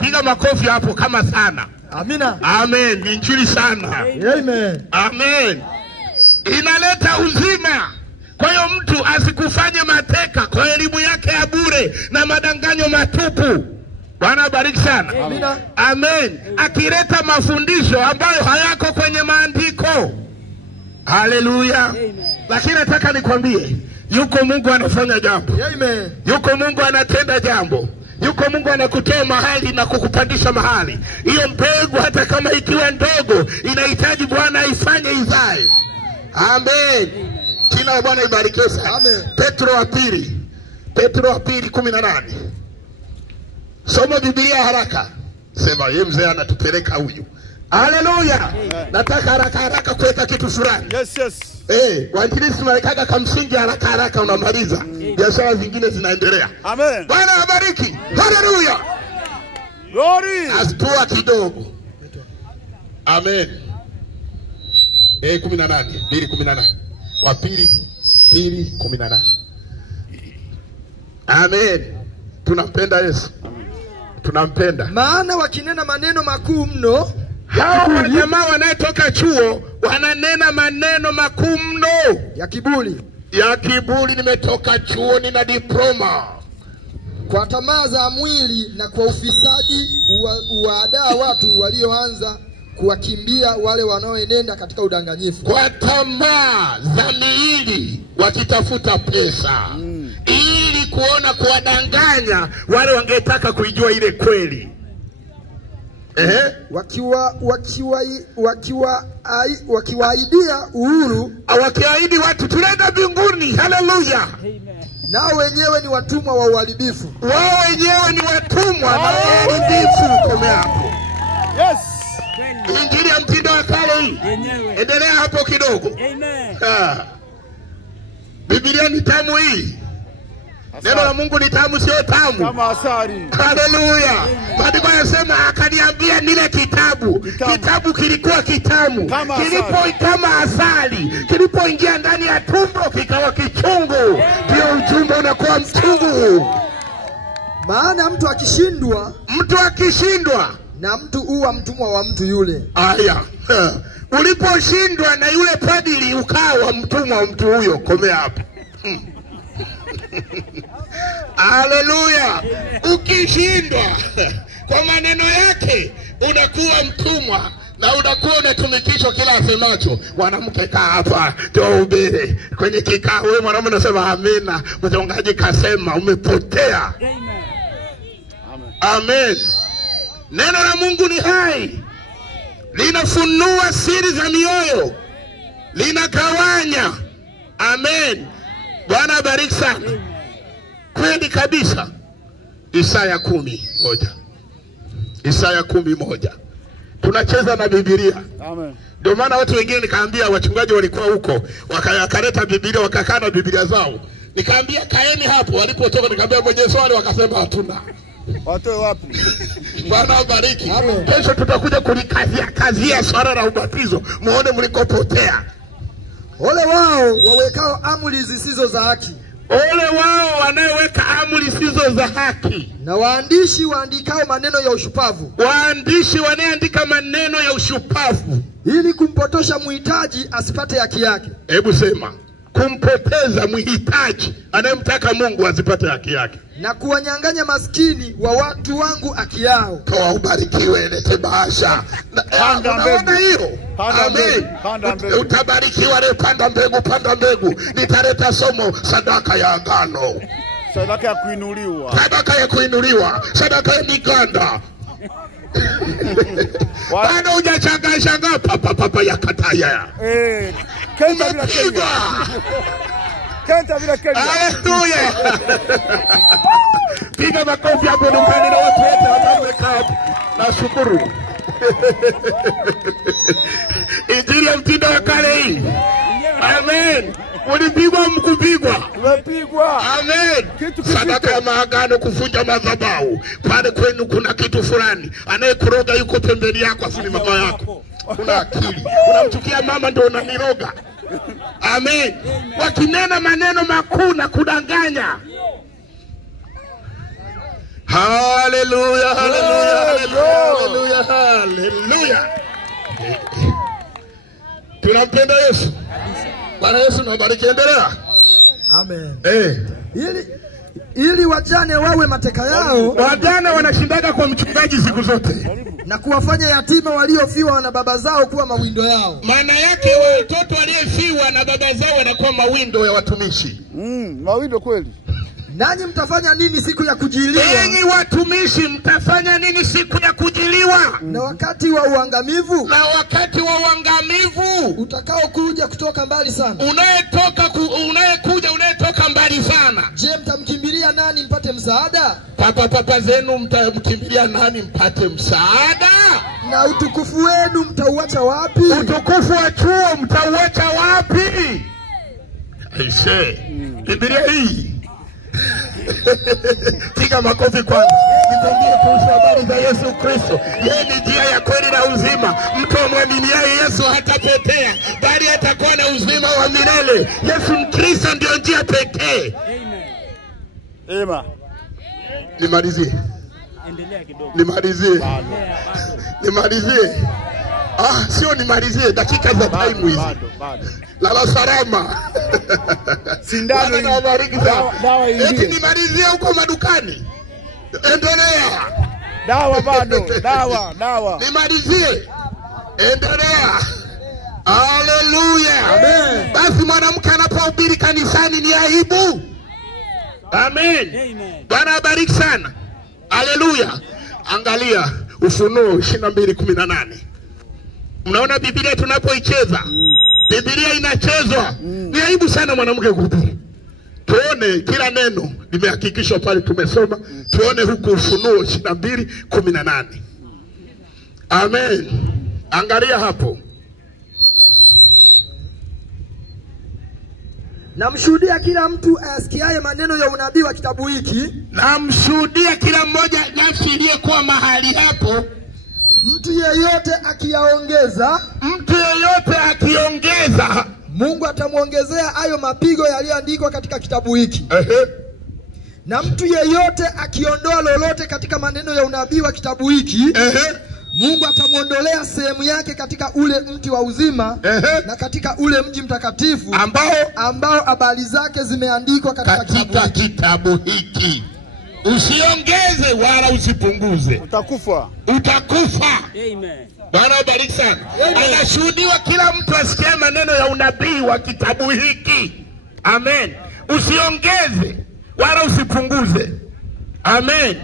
Piga makofi hapo kama sana. Amina. Amen. Injili sana. Amen. Amen. Inaleta uzima. Kwa hiyo mtu asikufanye mateka kwa elimu yake ya bure na madanganyo matupu. Bwana bariki sana. Amina. Amen. Akileta mafundisho ambayo hayako kwenye maandiko. Haleluya. Lakini nataka nikwambie, yuko Mungu anafanya jambo. Amen. Yuko Mungu anatenda jambo. Yuko Mungu anakutoa mahali na kukupandisha mahali. Hiyo mbegu hata kama ikiwa ndogo inahitaji Bwana aifanye izae. Amen. Jina la Bwana libarikiwe sana. Amen. Petro wa pili 18. Soma Biblia haraka. Sema yeye mzee anatupeleka huyu. Haleluya. Nataka haraka kuweka kitu fulani. Yes. Wainjilisti tunawekaga kamsingi haraka unamaliza. Biashara zingine zinaendelea. Amen. Bwana abariki. Haleluya. Glory. Astua kidogo. Amen. 2:18. Wa pili 2:18. Amen. Tunampenda Yesu. Tunampenda. Maana wakinena maneno makuu mno, Hao jamaa wanayetoka chuo wananena maneno makuu mno ya kiburi, ya kiburi. Nimetoka chuo, nina diploma. kwa tamaa za mwili na kwa ufisadi uwaadaa watu walioanza kuwakimbia wale wanaoenenda katika udanganyifu. Kwa tamaa za miili wakitafuta pesa ili kuona kuwadanganya wale wangetaka kuijua ile kweli. Wakiwaidia uhuru, wakiahidi watu tunaenda mbinguni. Haleluya. nao wenyewe ni watumwa wa uharibifu. Wao wenyewe ni watumwa na uharibifu. Komea hapo. Yes. Injili ya mtindo wa kale hii. Endelea hapo kidogo. Amen. Biblia ni tamu hii. Neno la Mungu ni tamu, sio tamu Kama asali. Haleluya. Maandiko yanasema akaniambia nile kitabu. Kitabu kilikuwa kitamu. Kama asali. Kilipoingia ndani ya tumbo kikawa kichungu. Pia ujumbe unakuwa mchungu. Maana mtu akishindwa na mtu huwa mtumwa wa mtu yule. Aya. Uliposhindwa na yule padri ukawa mtumwa wa mtu huyo. Komea hapo. Haleluya. Ukishindwa kwa maneno yake unakuwa mtumwa na unakuwa unatumikishwa kila asemacho. Mwanamke kaa hapa tuhubiri kwenye kikao, wewe mwanamume unasema amina, mchungaji kasema, umepotea. Amen. Neno la Mungu ni hai, linafunua siri za mioyo, linagawanya. Amen. Bwana bariki sana. Kweli kabisa. Isaya 10:1. Isaya 10:1. Tunacheza na Biblia. Amen. Ndio maana watu wengine nikaambia wachungaji walikuwa huko, wakaleta Biblia wakakaa na Biblia zao. Nikaambia kaeni hapo, walipotoka nikaambia mwenye swali wakasema hatuna. Watoe wapi? Bwana bariki. Kesho tutakuja kulikazia swala la ubatizo, muone mlikopotea. Ole wao wawekao amri zisizo za haki. Ole wao wanayeweka amri zisizo za haki. Na waandishi waandikao maneno ya ushupavu. Waandishi wanaandika maneno ya ushupavu ili kumpotosha mhitaji asipate haki yake. Hebu sema, kumpoteza mhitaji anayemtaka Mungu asipate haki yake. Na kuwanyang'anya maskini wa watu wangu haki yao. Toa ubarikiwe, lete bahasha. Unaona hiyo? Amen. Utabarikiwa, leo panda mbegu. Nitaleta somo sadaka ya agano. Sadaka ya kuinuliwa. Sadaka ya miganda. Bado hujachanga papa ya kataya. Kenda bila kenya. Kenta vile Kenya. Haleluya. Piga makofi hapo dukani na watu wote wanaokaa. Nashukuru. Injili ya mtindo wa kale hii. Amen. Ulipigwa mkupigwa. Umepigwa. Amen. Sadaka ya maagano kuvunja madhabahu. Pale kwenu kuna kitu fulani. Anayekuroga yuko pembeni yako afuni mama yako. Una akili. Unamchukia mama ndio unaniroga. Amen. Wakinena maneno makuu na kudanganya. Haleluya, haleluya, haleluya, haleluya. Tunampenda Yesu. Bwana Yesu na bariki, endelea. Amen. Ili wajane wawe mateka yao. Wajane wanashindaga kwa mchungaji siku zote. Na kuwafanya yatima waliofiwa na baba zao kuwa mawindo yao. Maana yake watoto waliofiwa na baba zao wanakuwa mawindo ya watumishi. Mawindo kweli. Nanyi mtafanya nini siku ya kujiliwa? Enyi watumishi mtafanya nini siku ya kujiliwa? Na wakati wa uangamivu. Na wakati wa uangamivu utakao kuja kutoka mbali sana. Unayetoka mbali sana. Je, mtamkimbilia nani mpate msaada? Papa zenu mtamkimbilia nani mpate msaada? Na utukufu wenu mtauacha wapi? Utukufu wa chuo mtauacha wapi? Aisee. Biblia hii. Piga makofi kwanza. Nikwambie kuhusu habari za Yesu Kristo. Yeye ni njia ya kweli na uzima. Mtu amwaminiaye Yesu hatapotea, bali atakuwa na uzima wa milele. Yesu Kristo ndio njia pekee. Amen. Nimalizie. Endelea kidogo. Nimalizie. Sio nimalizie, dakika za time hizi. Bado. Lala salama. Sindano na bariki sana. Dawa eti nimalizie huko madukani. Endelea. Dawa bado. Dawa. Nimalizie. Endelea. Haleluya. Amen. Basi mwanamke anapohubiri kanisani ni aibu. Amen. Bwana abariki sana. Haleluya. Angalia Ufunuo 22:18. Mnaona Biblia tunapoicheza. Biblia inachezwa. Ni aibu sana mwanamke kuhubiri. Tuone kila neno limehakikishwa pale tumesoma. Tuone huko Ufunuo 22:18. Amen. Angalia hapo. Namshuhudia kila mtu asikiaye maneno ya unabii wa kitabu hiki. Namshuhudia kila mmoja nafsi iliyokuwa mahali hapo. Mtu yeyote akiongeza, Mungu atamuongezea hayo mapigo yaliyoandikwa katika kitabu hiki. Na mtu yeyote akiondoa lolote katika maneno ya unabii wa kitabu hiki, Mungu atamuondolea sehemu yake katika ule mti wa uzima na katika ule mji mtakatifu ambao habari zake zimeandikwa katika kitabu hiki. Usiongeze wala usipunguze. Utakufa. Amen. Bwana bariki sana. Anashuhudiwa kila mtu asikie maneno ya unabii wa kitabu hiki. Amen. Usiongeze wala usipunguze. Amen.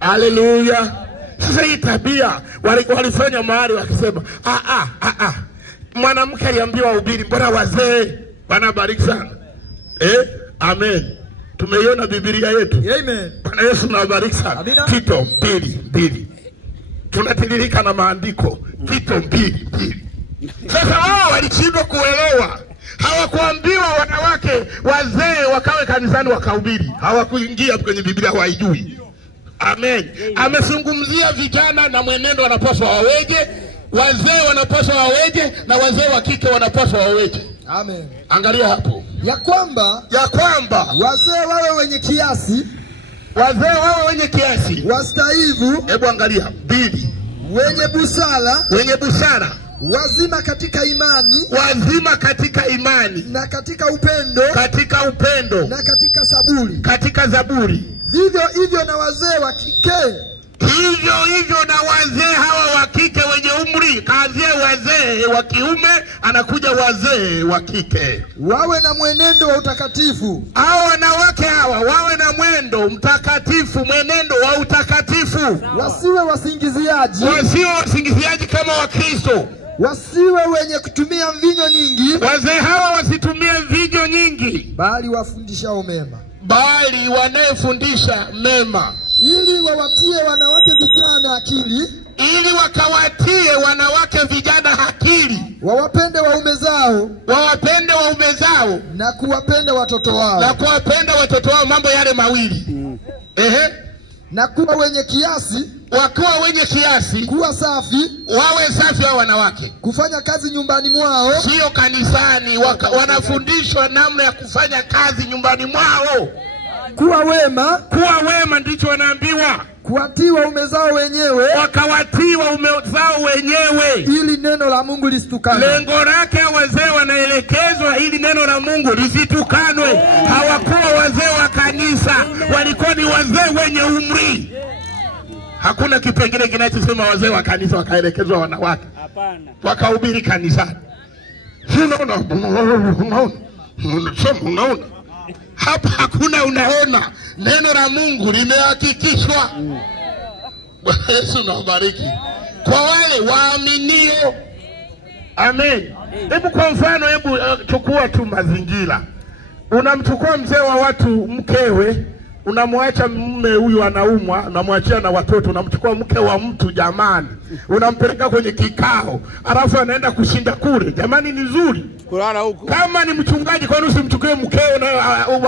Haleluya. Sasa hii tabia walifanya mahali wakisema mwanamke aliambiwa uhubiri, mbona wazee? Bwana bariki sana. Amen. Tumeiona Biblia yetu. Amen. Bwana Yesu na bariki sana. Tito 2:2. Tunatiririka na maandiko. Tito 2:2. Sasa wao walishindwa kuelewa. Hawakuambiwa wanawake wazee wakawe kanisani wakahubiri. Hawakuingia kwenye Biblia, hawaijui. Amen. Amezungumzia vijana na mwenendo wanapaswa waweje, wazee wanapaswa waweje, na wazee wa kike wanapaswa waweje. Amen. Angalia hapo. Ya kwamba wazee wawe wenye kiasi, wastaivu. Hebu angalia 2. Wenye busara, wazima katika imani, na katika upendo, na katika zaburi. Vivyo hivyo na wazee wa kike, wenye umri. Kaanzia wazee wa kiume, anakuja wazee wa kike. Wawe na mwenendo wa utakatifu. Hao wanawake hawa wawe na mwendo mtakatifu, mwenendo wa utakatifu. Wasiwe wasingiziaji kama Wakristo. Wasiwe wenye kutumia mvinyo nyingi. Wazee hawa wasitumie mvinyo nyingi. bali wafundishao mema, bali wanayefundisha mema, ili wawatie wanawake vijana akili, ili wakawatie wanawake vijana akili, wawapende waume zao, wawapende waume zao, na kuwapenda watoto wao, na kuwapenda watoto wao. Mambo yale mawili. na kuwa wenye kiasi, wakiwa wenye kiasi, kuwa safi, wawe safi hao wanawake, kufanya kazi nyumbani mwao, sio kanisani. Wanafundishwa namna ya kufanya kazi nyumbani mwao. kuwa wema, ndicho wanaambiwa. kuwatii waume zao wenyewe, Wakawatii waume zao wenyewe, ili neno la Mungu lisitukane. lengo lake wazee wanaelekezwa ili neno la Mungu lisitukanwe. Hawakuwa wazee wa kanisa, walikuwa ni wazee wenye umri. Hakuna kipengele kinachosema wazee wa kanisa wakaelekezwa wanawake. Hapana. Wakahubiri kanisani. Unaona? Hapa hakuna unaona. Neno la Mungu limehakikishwa. Yesu na wabariki. Kwa wale waaminio. Amen. Hebu kwa mfano, chukua tu mazingira. Unamchukua mzee wa watu mkewe, unamwacha mume huyu anaumwa, unamwachia na watoto, unamchukua mke wa mtu jamani, unampeleka kwenye kikao, alafu anaenda kushinda kule. Jamani, ni nzuri kulala huko. Kama ni mchungaji, kwa nini usimchukue mkeo na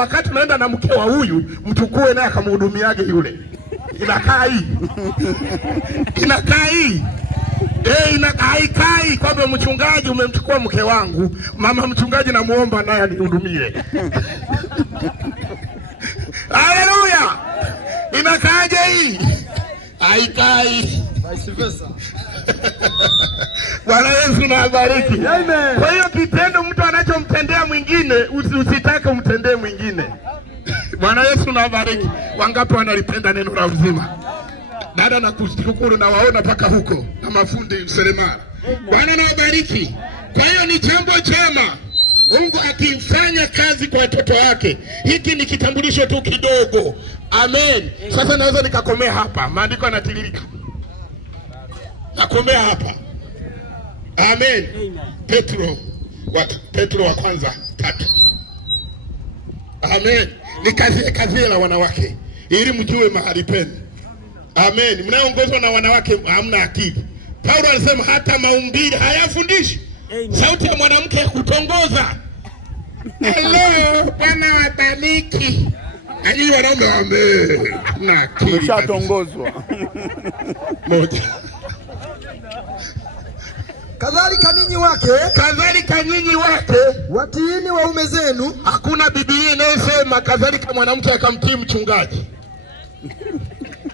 wakati unaenda na mke wa huyu, mchukue naye akamhudumiage yule? Inakaa hii. Inakaa hii. Haikai kwamba mchungaji umemchukua mke wangu, mama mchungaji namuomba naye anihudumie. Haleluya! Inakaaje hii? Haikai. Vice versa. Bwana Yesu na abariki. Amen. Kwa hiyo kitendo mtu anachomtendea mwingine, usitake umtendee mwingine. Bwana Yesu na abariki. Wangapi wanalipenda neno la uzima? Dada na kushukuru na waona paka huko na mafundi seremala. Bwana na abariki. Kwa hiyo ni jambo jema Mungu akifanya kazi kwa watoto wake. Hiki ni kitambulisho tu kidogo. Amen. Sasa naweza nikakomea hapa. Maandiko yanatiririka. Nakomea hapa. Amen. Petro wa kwanza 3. Amen. Ni kazi la wanawake ili mjue mahali penu. Amen. Mnaongozwa na wanawake hamna akili. Paulo alisema hata maumbile hayafundishi. Sauti ya mwanamke ya kutongoza. Hello, Bwana wabariki. Ajili wanaume na akili. Umeshatongozwa. Moja. Kadhalika ninyi wake, watiini waume zenu. Hakuna Biblia inayosema kadhalika mwanamke akamtii mchungaji.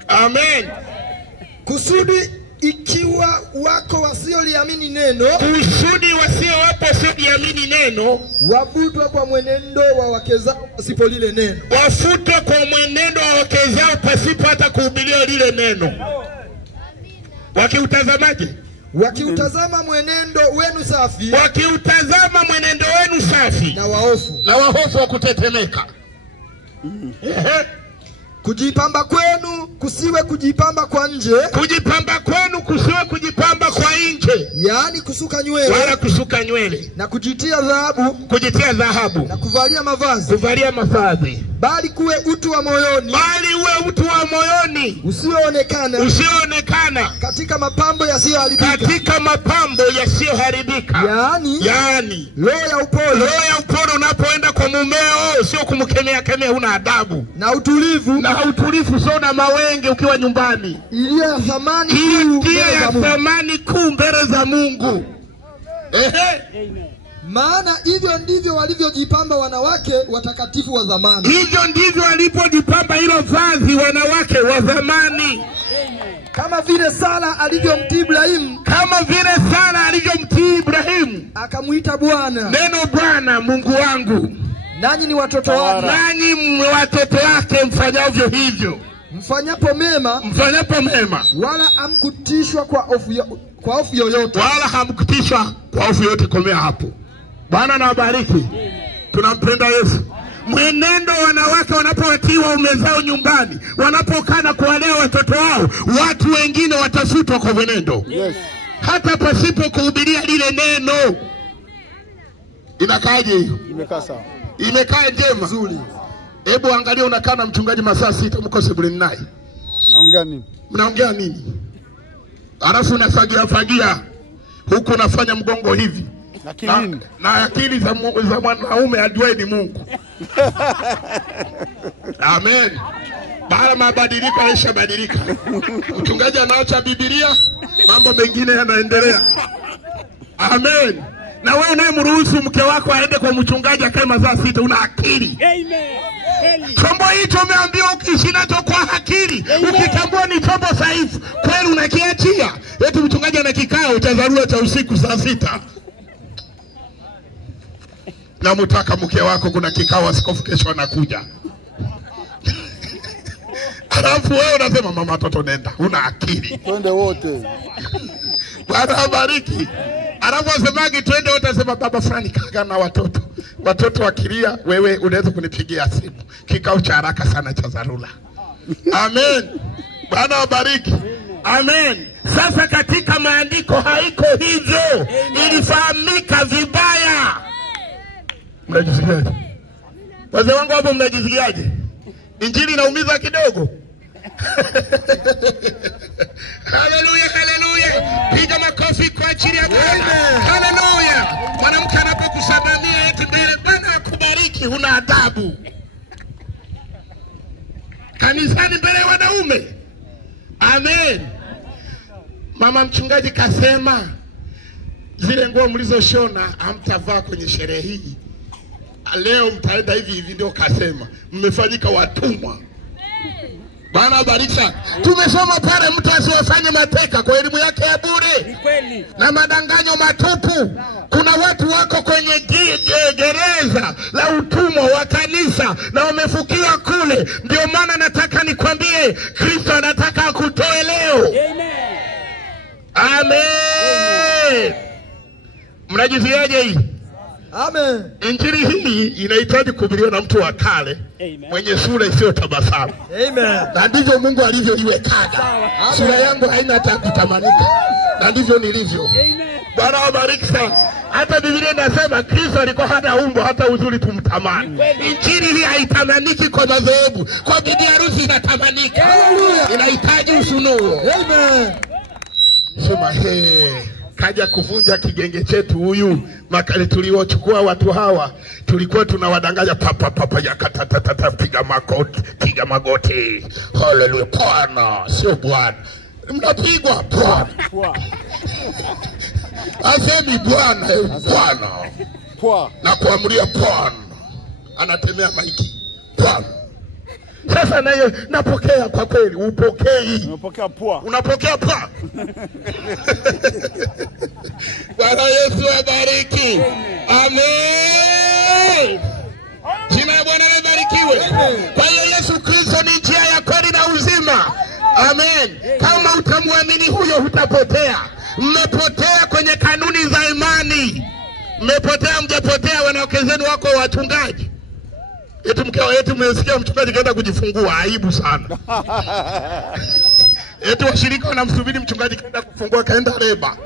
Amen. Kusudi ikiwa wako wasioliamini neno, wasioliamini neno, wavutwe kwa mwenendo wa wake zao pasipo lile neno. Wafutwe kwa mwenendo wa wake zao pasipo hata kuhubiria lile neno. Wakiutazamaje? Wakiutazama mwenendo wenu safi, na wahofu wa kutetemeka. Kujipamba kwenu kusiwe kujipamba kwa nje, yaani kusuka nywele, na kujitia dhahabu, na kuvalia mavazi, bali kuwe utu wa moyoni, usioonekana, katika mapambo yasiyoharibika, yaani roho ya upole. Unapoenda kwa mumeo sio kumkemea, huna adabu, na utulivu, sio na mawenge ukiwa nyumbani, iliyo ya thamani kuu mbele za Mungu. Maana hivyo ndivyo walivyojipamba wanawake watakatifu wa zamani. Hivyo ndivyo walipojipamba hilo vazi wanawake wa zamani. Kama vile Sara alivyomtii Ibrahimu, akamuita Bwana. Neno Bwana Mungu wangu. Nanyi ni watoto wake. Nanyi watoto wake mfanyavyo hivyo. Mfanyapo mema, wala hamkutishwa kwa hofu yoyote. Komea hapo. Bwana na wabariki. Tunampenda Yesu. Mwenendo wanawake wanapowatii waume zao nyumbani, wanapokaa na kuwalea watoto wao, watu wengine watafutwa kwa mwenendo. Yes. Hata pasipo kuhubiria lile neno. Inakaaje hiyo? Imekaa sawa. Imekaa njema. Nzuri. Hebu angalia unakaa na mchungaji masaa 6 mko sebuleni naye. Naongea nini? Mnaongea nini? Alafu unafagia huku unafanya mgongo hivi. Na akili za mwanaume ajuaye ni Mungu. Amen. Baada mabadiliko yalishabadilika. Mchungaji anaacha Biblia, mambo mengine yanaendelea. Amen. Na wewe unayemruhusu mke wako aende kwa mchungaji akae masaa 6 una akili. Amen. Chombo hicho umeambiwa ukiishi nacho kwa akili. Ukitambua ni chombo dhaifu, kweli unakiachia. Eti mchungaji ana kikao cha dharura cha usiku saa 6. Na mtaka mke wako kuna kikao askofu kesho anakuja. Alafu wewe unasema mama watoto nenda, una akili. Twende wote. Bwana abariki. Alafu asemagi twende wote, asema baba fulani kaga na watoto. Watoto wakilia wewe unaweza kunipigia simu. Kikao cha haraka sana cha dharura. Amen. Bwana abariki. Amen. Sasa katika maandiko haiko hivyo. Ilifahamika vibaya. Mnajisikiaje? Wazee wangu hapo mnajisikiaje? Injili inaumiza kidogo. Haleluya, haleluya. Piga makofi kwa ajili ya Bwana. Haleluya. Mwanamke anapokusalimia eti mbele Bwana akubariki, una adabu. Kanisani mbele ya wanaume. Amen. Mama mchungaji kasema zile nguo mlizoshona hamtavaa kwenye sherehe hii. Leo mtaenda hivi ndio kasema. Mmefanyika watumwa. Bwana abariki. Tumesoma pale mtu asiwafanye mateka kwa elimu yake ya bure. Ni kweli. Na madanganyo matupu. Kuna watu wako kwenye gereza la utumwa wa kanisa na wamefukiwa kule. Ndio maana nataka nikwambie Kristo anataka akutoe leo. Amen. Amen. Mnajisikiaje hii? Amen. Injili hii inahitaji kuhubiriwa na mtu wa kale mwenye sura isiyo tabasamu. Amen. Na ndivyo Mungu alivyoliwekaga. Sura yangu haina hata kutamanika. Na ndivyo nilivyo. Bwana awabariki sana. Hata Biblia inasema Kristo alikuwa hana umbo hata uzuri tumtamani. Injili hii haitamaniki kwa madhehebu. Kwa bibi harusi inatamanika. Inahitaji ufunuo. Amen. Sema kaja kuvunja kigenge chetu huyu. Makali tuliochukua watu hawa tulikuwa tunawadanganya papa ya katatata piga magoti. Haleluya. Bwana sio Bwana. Mnapigwa Bwana. Asemi Bwana, Bwana. Na kuamria Bwana. Anatemea maiki. Bwana. Sasa naye napokea kwa kweli, upokei. Unapokea poa. Unapokea poa. Bwana Yesu abariki. Amen. Jina la Bwana libarikiwe. Kwa hiyo Yesu Kristo ni njia ya kweli na uzima. Amen. Kama utamwamini huyo hutapotea. Mmepotea kwenye kanuni za imani. Mmepotea, mjapotea wanawake zenu wako wachungaji. Eti mkeo eti mmesikia mchungaji kaenda kujifungua, aibu sana. Eti washirika wanamsubiri mchungaji kaenda kufungua kaenda leba.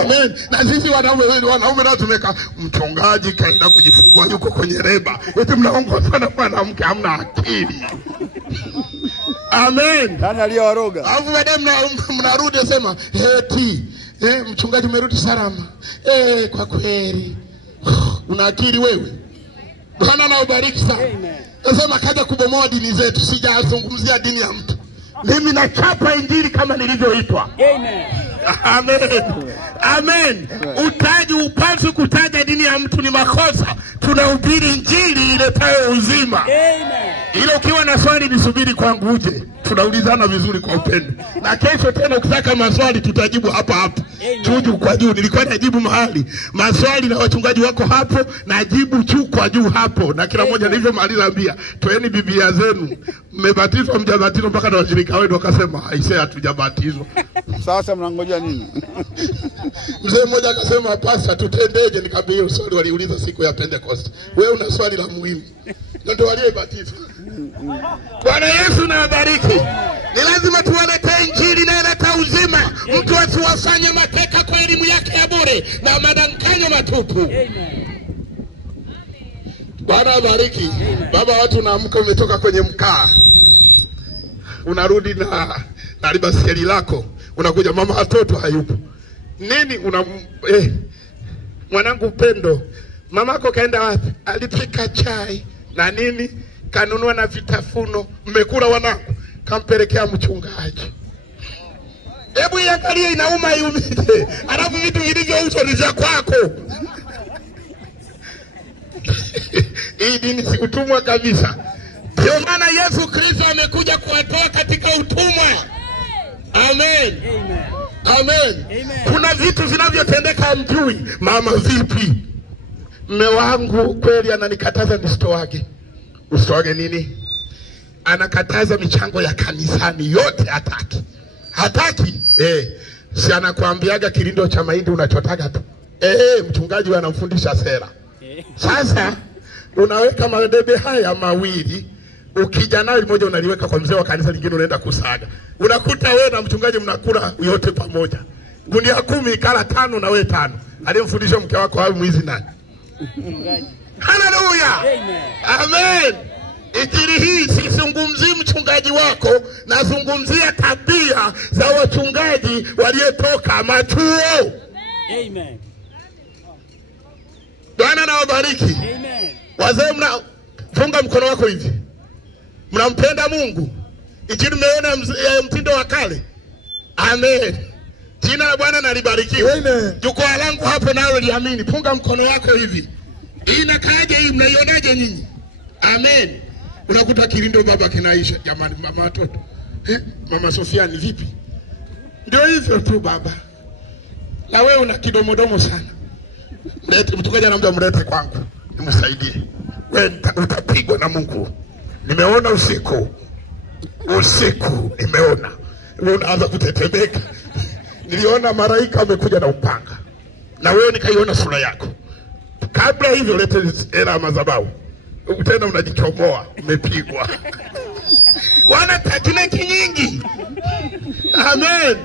Amen. Na sisi wanaume nao tumeka mchungaji kaenda kujifungua yuko kwenye leba. Eti mnaongozwa na mwanamke hamna akili. Amen. Nani aliyewaroga? Alafu baadaye mnarudi sema eti mchungaji umerudi salama. Kwa kweli. Una akili wewe? Bwana na ubariki sana. Nasema kaja kubomoa dini zetu, sijazungumzia dini ya mtu. Mimi nachapa injili kama nilivyoitwa. Amen. Amen. Amen. Utaji upasi kutaja dini ya mtu ni makosa. Tunahubiri injili iletayo uzima. Amen. Ile ukiwa na swali nisubiri kwangu uje. Tunaulizana vizuri kwa upendo. Na kesho tena ukitaka maswali tutajibu hapa hapa. Juu kwa juu. Nilikuwa najibu mahali. Maswali na wachungaji wako hapo, najibu juu kwa juu hapo. Na kila mmoja nilivyomaliza ambia, toeni Biblia zenu. Mmebatizwa mjabatizwa mpaka na washirika wenu wakasema haisee hatujabatizwa. Sasa mnangoja nini? Mzee mmoja akasema pasta tutendeje, nikamwambia hiyo swali waliuliza siku ya Pentecost. Wewe una swali la muhimu. Ndio waliobatizwa. Bwana Yesu na abariki. Ni lazima tuwalete injili na ileta uzima. Mtu asiwafanye mateka kwa elimu yake ya bure na madanganyo matupu. Bwana abariki. Baba, watu unaamka umetoka kwenye mkaa. Unarudi na libaskeli lako. Unakuja mama watoto hayupo. Nini mwanangu Upendo, mamako kaenda wapi? Alipika chai na nini, kanunua na vitafuno. Mmekula wanangu? Kampelekea mchungaji. Hebu iangalie, inauma iumite. Alafu vitu vilivyouzwa ni vya kwako. Hii dini si utumwa kabisa. Ndio maana Yesu Kristo amekuja kuwatoa katika utumwa. Amen. Amen. Kuna vitu vinavyotendeka mjui. Mama vipi? Mme wangu kweli ananikataza nisitoage. Usitoage nini? Anakataza michango ya kanisani yote hataki. Hataki? Si anakuambiaga kilindo cha mahindi unachotaga tu. Mchungaji anamfundisha sera. Sasa unaweka madebe haya mawili, ukija nayo moja unaliweka kwa mzee wa kanisa, lingine unaenda kusaga. Unakuta wewe na mchungaji mnakula yote pamoja. Gunia 10 kala 5 na wewe 5. Aliyemfundisha mke wako au mwizi nani? Haleluya. Amen. Injili hii sizungumzii mchungaji wako, nazungumzia tabia za wachungaji waliotoka machuo. Amen. Bwana na wabariki. Amen. Wazee funga mkono wako hivi. Mnampenda Mungu? Injili mmeona mtindo wa kale. Amen. Jina la Bwana na libarikiwe. Amen. Jukwaa langu hapo nalo liamini. Funga mkono wako hivi. Hii inakaaje hii, mnaionaje nyinyi? Amen. Unakuta kilindo baba kinaisha. Jamani mama watoto. Mama Sofia ni vipi? Ndio hivyo tu baba. Na wewe una kidomodomo sana. Mlete mtukaje na mda mlete kwangu. Nimsaidie. Wewe utapigwa na Mungu. Nimeona usiku nimeona. Wewe unaanza kutetemeka. Niliona malaika amekuja na upanga. Na wewe nikaiona sura yako. Kabla hivyo lete era madhabahu. Tena unajichomoa, umepigwa. Wana takineki nyingi. Amen.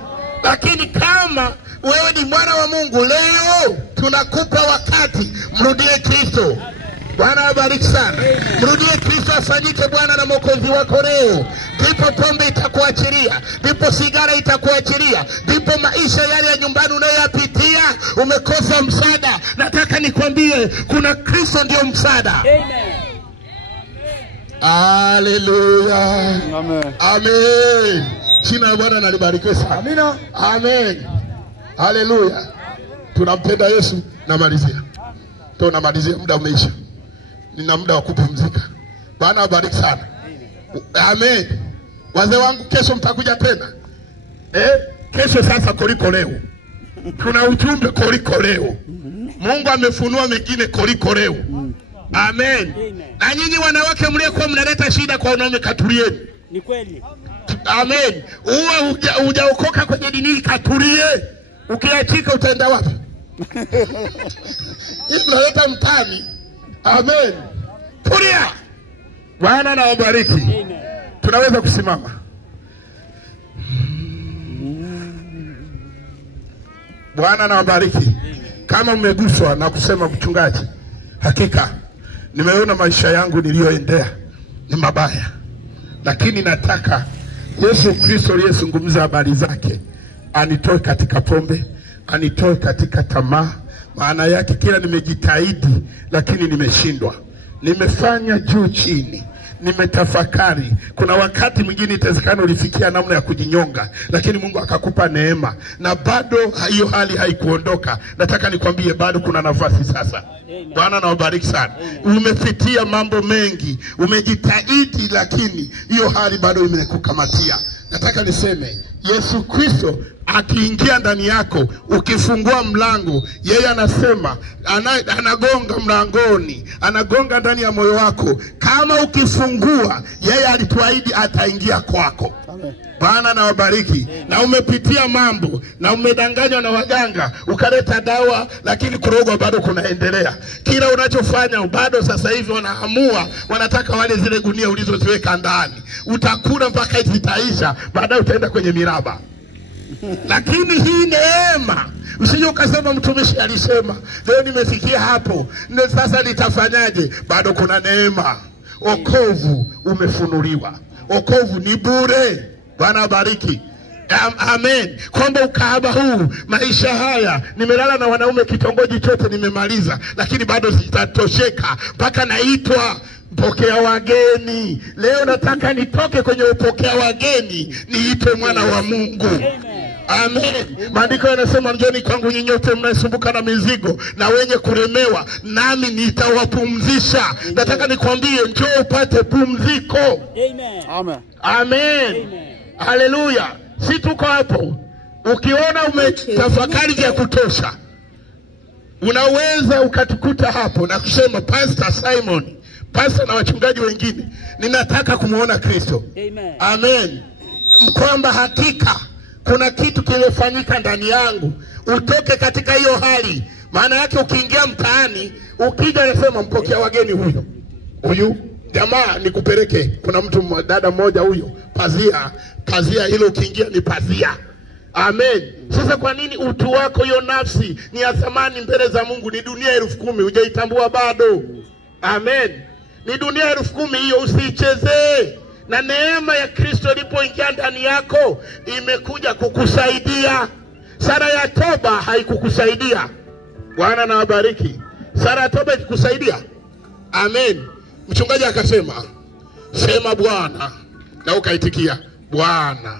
Lakini kama wewe ni mwana wa Mungu, leo tunakupa wakati, mrudie Kristo. Bwana abariki sana. Mrudie Kristo afanyike Bwana na Mwokozi wako leo. Ndipo pombe itakuachilia, ndipo sigara itakuachilia, ndipo maisha yale ya nyumbani unayoyapitia umekosa msaada. Nataka nikwambie kuna Kristo ndio msaada. Haleluya. Amen. Amen. Jina la Bwana libarikiwe sana. Amina. Amen. Haleluya. Tunampenda Yesu. Namalizia. Tunamalizia, muda umeisha. Nina muda wa kupumzika. Bwana abariki sana. Amen. Wazee wangu, kesho mtakuja tena. Kesho sasa kuliko leo. Tuna ujumbe kuliko leo. Mungu amefunua mengine kuliko leo. Amen. Na nyinyi wanawake mliokuwa mnaleta shida kwa wanaume, katulieni. Ni kweli. Amen. Uwe hujaokoka kwenye dini, katulie. Ukiachika utaenda wapi? Hivi unaleta mtani. Amen. Tulia. Bwana na wabariki. Amen. Tunaweza kusimama. Bwana na wabariki. Kama mmeguswa na kusema mchungaji, hakika nimeona maisha yangu niliyoendea ni mabaya, lakini nataka Yesu Kristo aliyezungumza habari zake anitoe katika pombe, anitoe katika tamaa. Maana yake kila nimejitahidi lakini nimeshindwa. Nimefanya juu chini, nimetafakari. Kuna wakati mwingine itawezekana ulifikia namna ya kujinyonga, lakini Mungu akakupa neema na bado hiyo hali haikuondoka. Nataka nikwambie bado kuna nafasi sasa. Bwana na wabariki sana. Umepitia mambo mengi, umejitahidi, lakini hiyo hali bado imekukamatia. Nataka niseme Yesu Kristo akiingia ndani yako, ukifungua mlango, yeye anasema anagonga mlangoni, anagonga ndani ya moyo wako. Kama ukifungua, yeye alituahidi ataingia kwako. Bwana na wabariki. Na umepitia mambo na umedanganywa na waganga, ukaleta dawa, lakini kurogwa bado kunaendelea. Kila unachofanya bado sasa hivi wanaamua, wanataka wale zile gunia ulizoziweka ndani. Utakula mpaka zitaisha, baadaye utaenda kwenye miraba. Lakini hii neema, usije ukasema mtumishi alisema leo nimefikia hapo, ndio sasa nitafanyaje? Bado kuna neema. Wokovu umefunuliwa. Wokovu ni bure. Bwana abariki. Amen. Kwamba ukahaba huu, maisha haya, nimelala na wanaume kitongoji chote nimemaliza, lakini bado sitatosheka mpaka naitwa mpokea wageni. Leo nataka nitoke kwenye upokea wageni, niitwe mwana wa Mungu. Amen. Maandiko yanasema njoni kwangu nyinyi nyote mnaosumbuka na mizigo na wenye kulemewa, nami nitawapumzisha. Nataka nikwambie, njoo upate pumziko. Amen. Amen. Amen. Haleluya. Si tuko hapo. Ukiona umetafakari vya kutosha, unaweza ukatukuta hapo na kusema, Pastor Simon, pastor na wachungaji wengine, ninataka kumuona Kristo. Amen. Amen. Kwamba hakika kuna kitu kimefanyika ndani yangu. Utoke katika hiyo hali. Maana yake ukiingia mtaani, ukija unasema mpokea wageni huyu jamaa nikupeleke. Kuna mtu dada mmoja huyo, pazia hilo ukiingia ni pazia. Amen. Sasa kwa nini utu wako, hiyo nafsi ni ya thamani mbele za Mungu? Ni dunia 10,000 hujaitambua bado. Amen. Ni dunia 10,000 hiyo, usiichezee. Na neema ya Kristo ilipoingia ndani yako imekuja kukusaidia. Sara ya toba haikukusaidia. Bwana na wabariki. Sara ya toba ikikusaidia. Amen. Mchungaji akasema, sema Bwana, na ukaitikia, Bwana,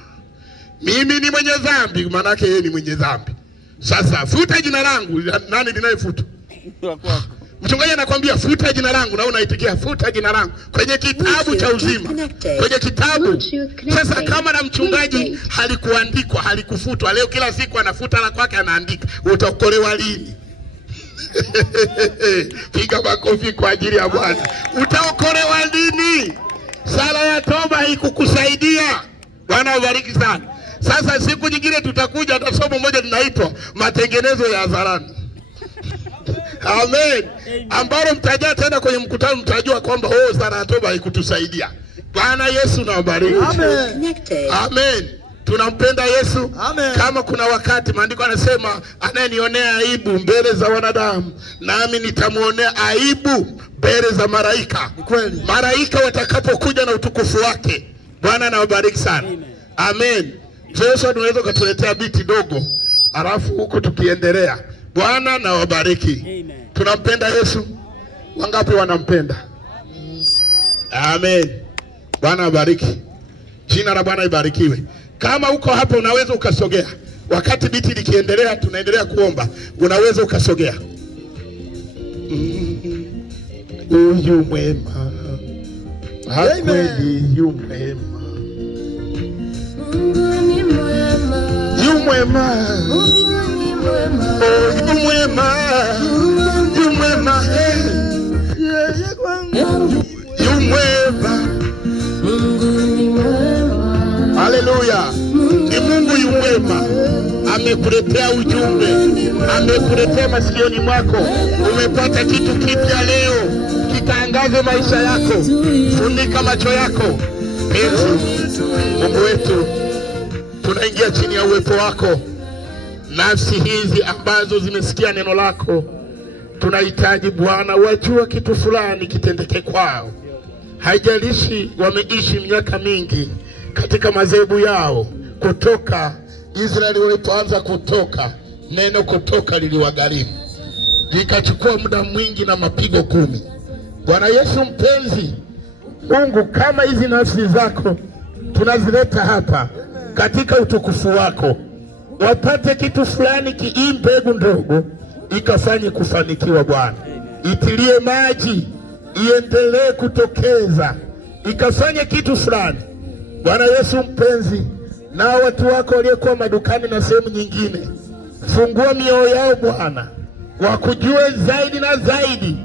mimi ni mwenye dhambi. Maana yake yeye ni mwenye dhambi. Sasa futa jina langu. Nani linayefuta? Mchungaji anakuambia futa jina langu, na unaitikia futa jina langu kwenye kitabu cha uzima, kwenye kitabu. Sasa kama na mchungaji halikuandikwa, halikufutwa, leo kila siku anafuta la kwake anaandika, utaokolewa lini? Piga makofi kwa ajili ya Bwana. Utaokolewa lini? Sala ya toba haikukusaidia. Bwana abariki sana. Sasa siku nyingine tutakuja na somo moja linaitwa matengenezo ya hadharani. Amen. Ambalo mtajua tena kwenye mkutano, mtajua kwamba sala ya toba haikutusaidia. Bwana Yesu na wabariki. Amen. Amen. Tunampenda Yesu. Amen. Kama kuna wakati maandiko anasema, anayenionea aibu mbele za wanadamu, nami nitamuonea aibu mbele za malaika. Kweli. Malaika watakapokuja na utukufu wake. Bwana na wabariki sana. Amen. Sasa tunaweza kutuletea biti dogo, alafu huko tukiendelea. Bwana na wabariki. Amen. Tunampenda Yesu. Wangapi wanampenda? Amen. Bwana wabariki. Jina la Bwana ibarikiwe. Kama uko hapo unaweza ukasogea. Wakati biti likiendelea, tunaendelea kuomba. Unaweza ukasogea. Huyu mwema. Kweli yu mwema. Yu mwema. Yu mwema. Yu mwema. Yu mwema. Haleluya. Ni Mungu yu mwema. Amekuletea ujumbe, amekuletea masikioni mwako. Umepata kitu kipya leo, kitaangaze maisha yako. Funika macho yako. Penzi Mungu wetu, tunaingia chini ya uwepo wako. Nafsi hizi ambazo zimesikia neno lako, tunahitaji Bwana, wajua kitu fulani kitendeke kwao. Haijalishi wameishi miaka mingi katika madhehebu yao. Kutoka Israeli walipoanza kutoka, neno kutoka liliwagharimu, likachukua muda mwingi na mapigo 10. Bwana Yesu mpenzi, Mungu, kama hizi nafsi zako tunazileta hapa katika utukufu wako, wapate kitu fulani, hii mbegu ndogo ikafanye kufanikiwa. Bwana, itilie maji, iendelee kutokeza, ikafanye kitu fulani. Bwana Yesu mpenzi, na watu wako waliokuwa madukani na sehemu nyingine, fungua mioyo yao Bwana, wakujue zaidi na zaidi.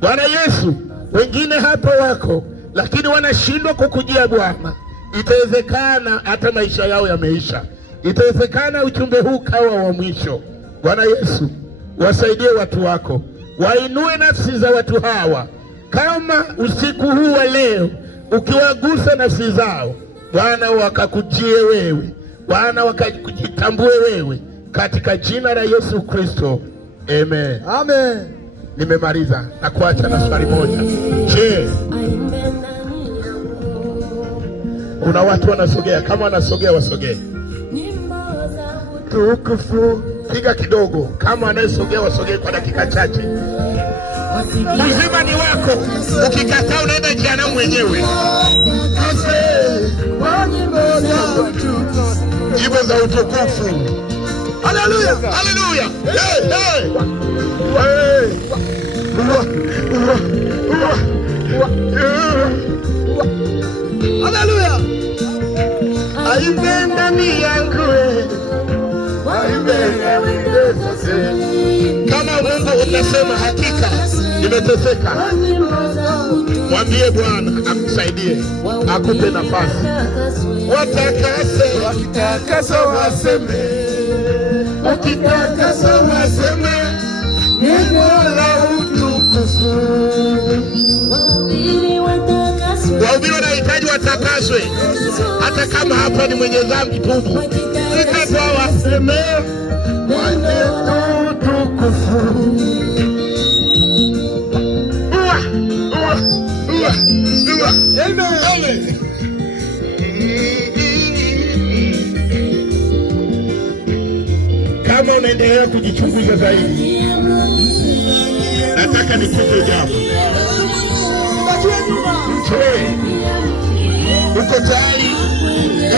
Bwana Yesu, wengine hapa wako lakini wanashindwa kukujia Bwana. Itawezekana hata maisha yao yameisha. Itawezekana ujumbe huu kawa wa mwisho. Bwana Yesu, wasaidie watu wako, wainue nafsi za watu hawa. Kama usiku huu wa leo ukiwagusa nafsi zao Bwana, wakakujie wewe, Bwana wakajitambue wewe katika jina la Yesu Kristo. Amen. Amen. Nimemaliza na kuacha na swali moja. Je, kuna watu wanasogea? Kama wanasogea wasogee. Tukufu. Piga kidogo. Kama anayesogea wasogee kwa dakika chache. Uzima ni wako. Ukikataa unaenda jehanamu mwenyewe. Nyimbo za utukufu. Haleluya. Haleluya. Hey, hey. Haleluya. Aibe ndani yangu. Kama Mungu unasema hakika nimeteseka, mwambie Bwana akusaidie, akupe nafasi. Watakasa waseme, wakitakasa waseme, neno la utukufu. Wahubiri wanahitaji watakaswe, hata kama hapa ni mwenye dhambi, tubu. Watakasa waseme, neno utukufu. Amen. Kama unaendelea kujichunguza zaidi, nataka nikupe jambo. Uko tayari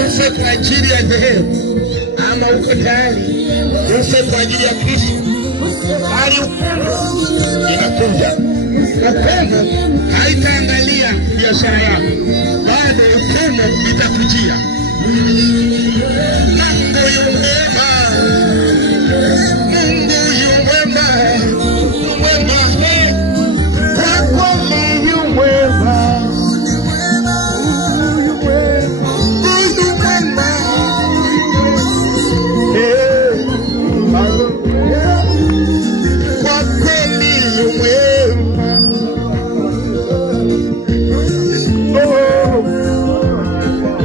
ufe kwa ajili ya dhehebu, ama uko tayari ufe kwa ajili ya Kristo? Hali hukumu inakuja. Hukumu haitaangalia biashara yako, bado hukumu itakujia. Mungu yu mwema, Mungu yu mwema, mwema, kwa kweli yu mwema.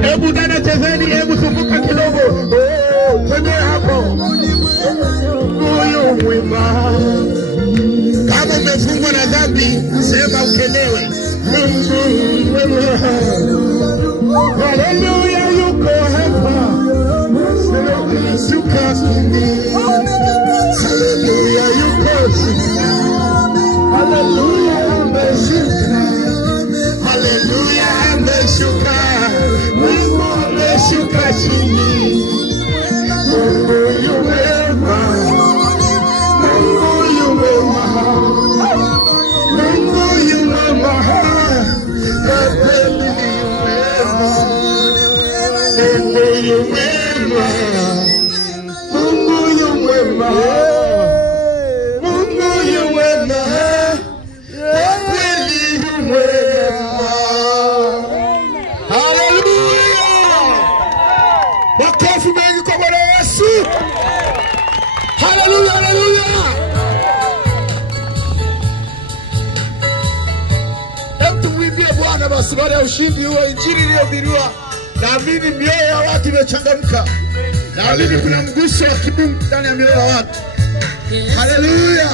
Hebu dada chezeni, hebu zunguka kidogo. Tembea hapo. Huyu mwema. Kama umefungwa na dhambi, sema ukelewe. Haleluya, yuko hapa. Haleluya, yuko. Haleluya, ameshuka. Haleluya, ameshuka. Mungu ameshuka chini. Mungu yu mwema. Mungu yu mwema. Mungu yu mwema. Kweli yu mwema. Mungu yu mwema. Mungu yu mwema. Mungu yu mwema. Kweli yu mwema. Haleluya! Makofi mengi kwa Bwana Yesu. Haleluya, haleluya. Hebu tumwimbie Bwana basi baada ya ushindi huo, injili iliyohubiriwa. Naamini mioyo ya watu imechangamka. Naamini kuna mguso wa kimungu ndani ya mioyo ya watu. Haleluya.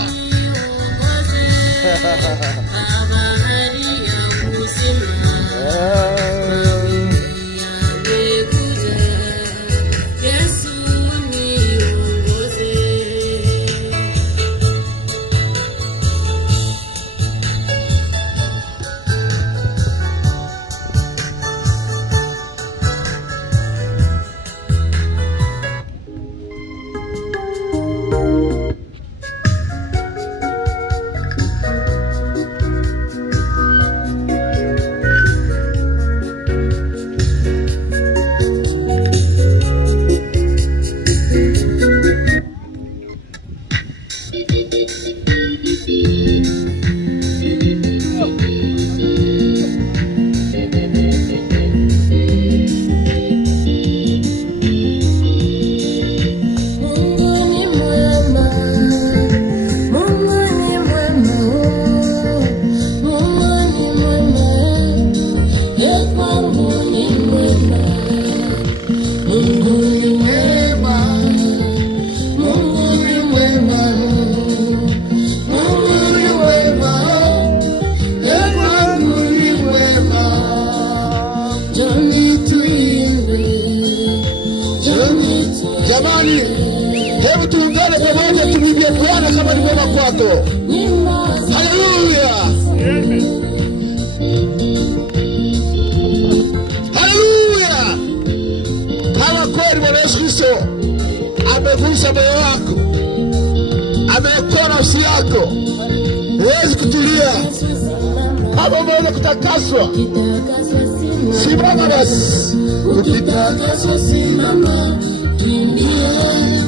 ukitakaswa simama basi. Ukitakaswa simama, kimbia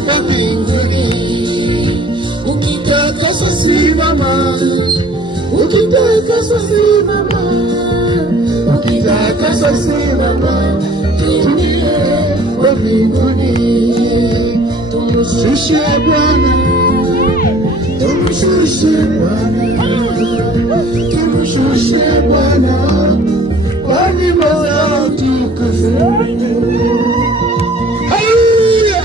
kwa mbinguni. Ukitakaswa simama, ukitakaswa simama, ukitakaswa simama, kimbia kwa mbinguni. Tumshushe Bwana, tumshushe Bwana, tumshushe Bwana kwa nyimbo za utukufu. Haleluya!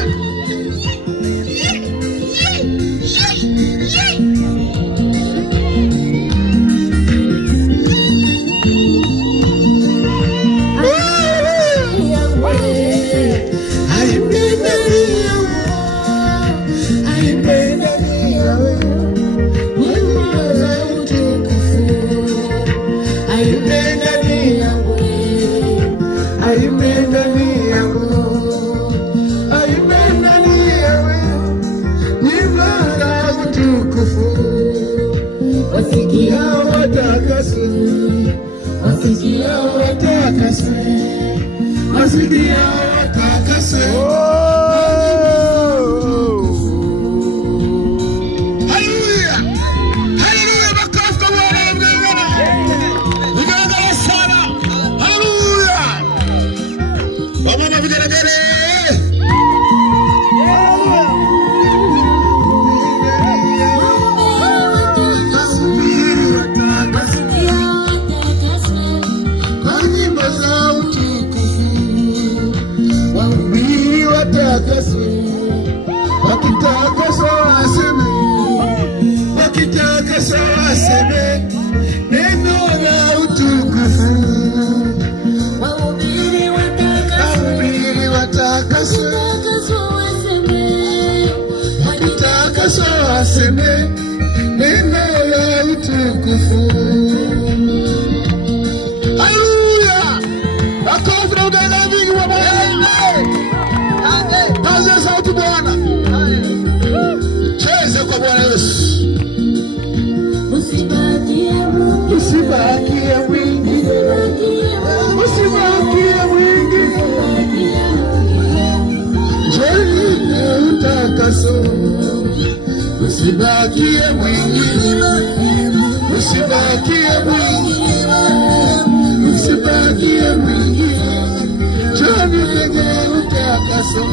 Usibakie mwingine, usibakie mwingine, usibakie mwingine, jani peke utakaso.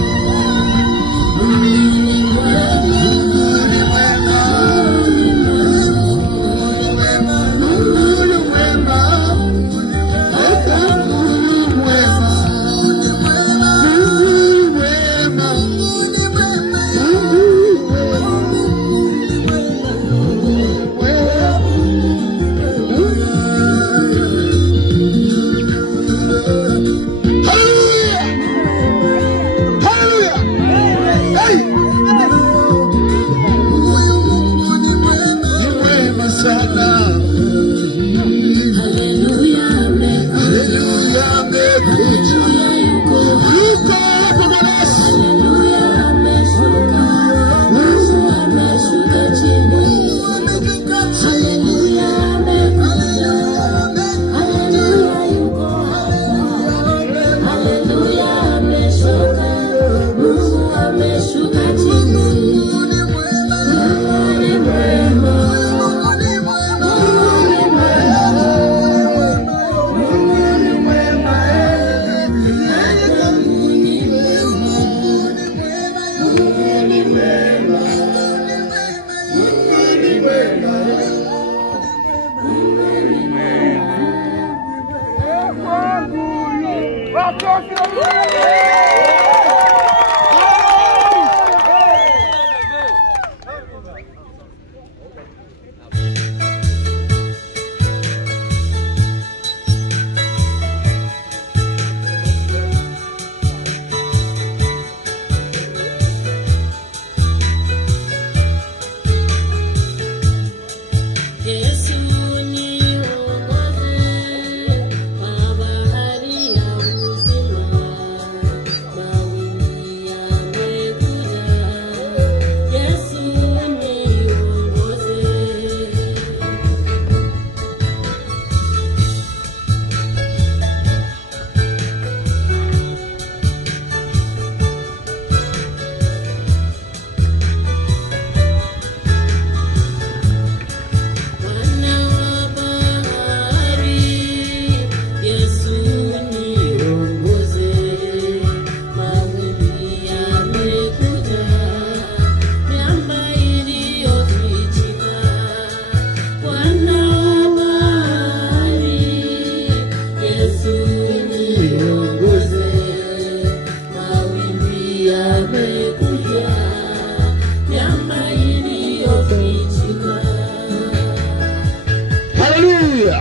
Haleluya.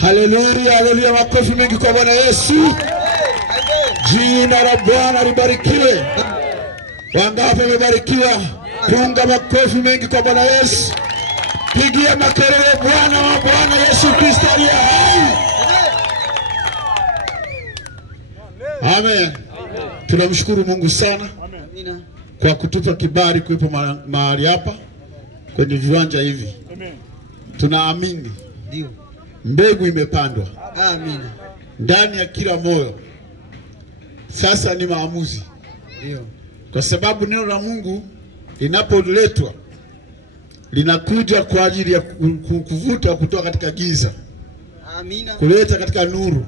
Haleluya, haleluya, makofi mengi kwa Bwana Yesu. Jina la Bwana libarikiwe. Wangapi wamebarikiwa? Punga makofi mengi kwa Bwana Yesu. Pigia makelele Bwana wa Bwana Yesu Kristo aliye hai. Amen. Tunamshukuru Mungu sana kwa kutupa kibali kuwepo mahali hapa kwenye viwanja hivi. Tunaamini Ndio. mbegu imepandwa. Amina. Ndani ya kila moyo. Sasa ni maamuzi. Ndio. Kwa sababu neno la Mungu linapoletwa linakuja kwa ajili ya kuvuta kutoka katika giza. Amina. Kuleta katika nuru.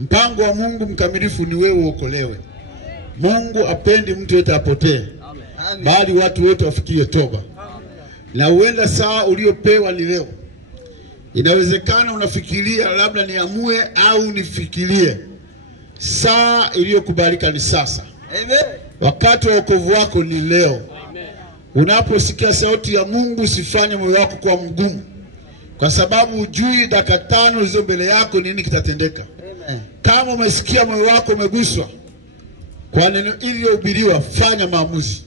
Mpango wa Mungu mkamilifu ni wewe uokolewe. Mungu apendi mtu yote apotee, bali watu wote wafikie toba. Na huenda saa uliopewa ni leo. Inawezekana unafikiria labda niamue au nifikirie. Saa iliyokubalika ni sasa. Amen. Wakati wa wokovu wako ni leo. Unaposikia sauti ya Mungu usifanye moyo wako kuwa mgumu. Kwa sababu hujui dakika 5 zilizo mbele yako nini kitatendeka. Amen. Kama umesikia moyo wako umeguswa kwa neno iliyohubiriwa, fanya maamuzi.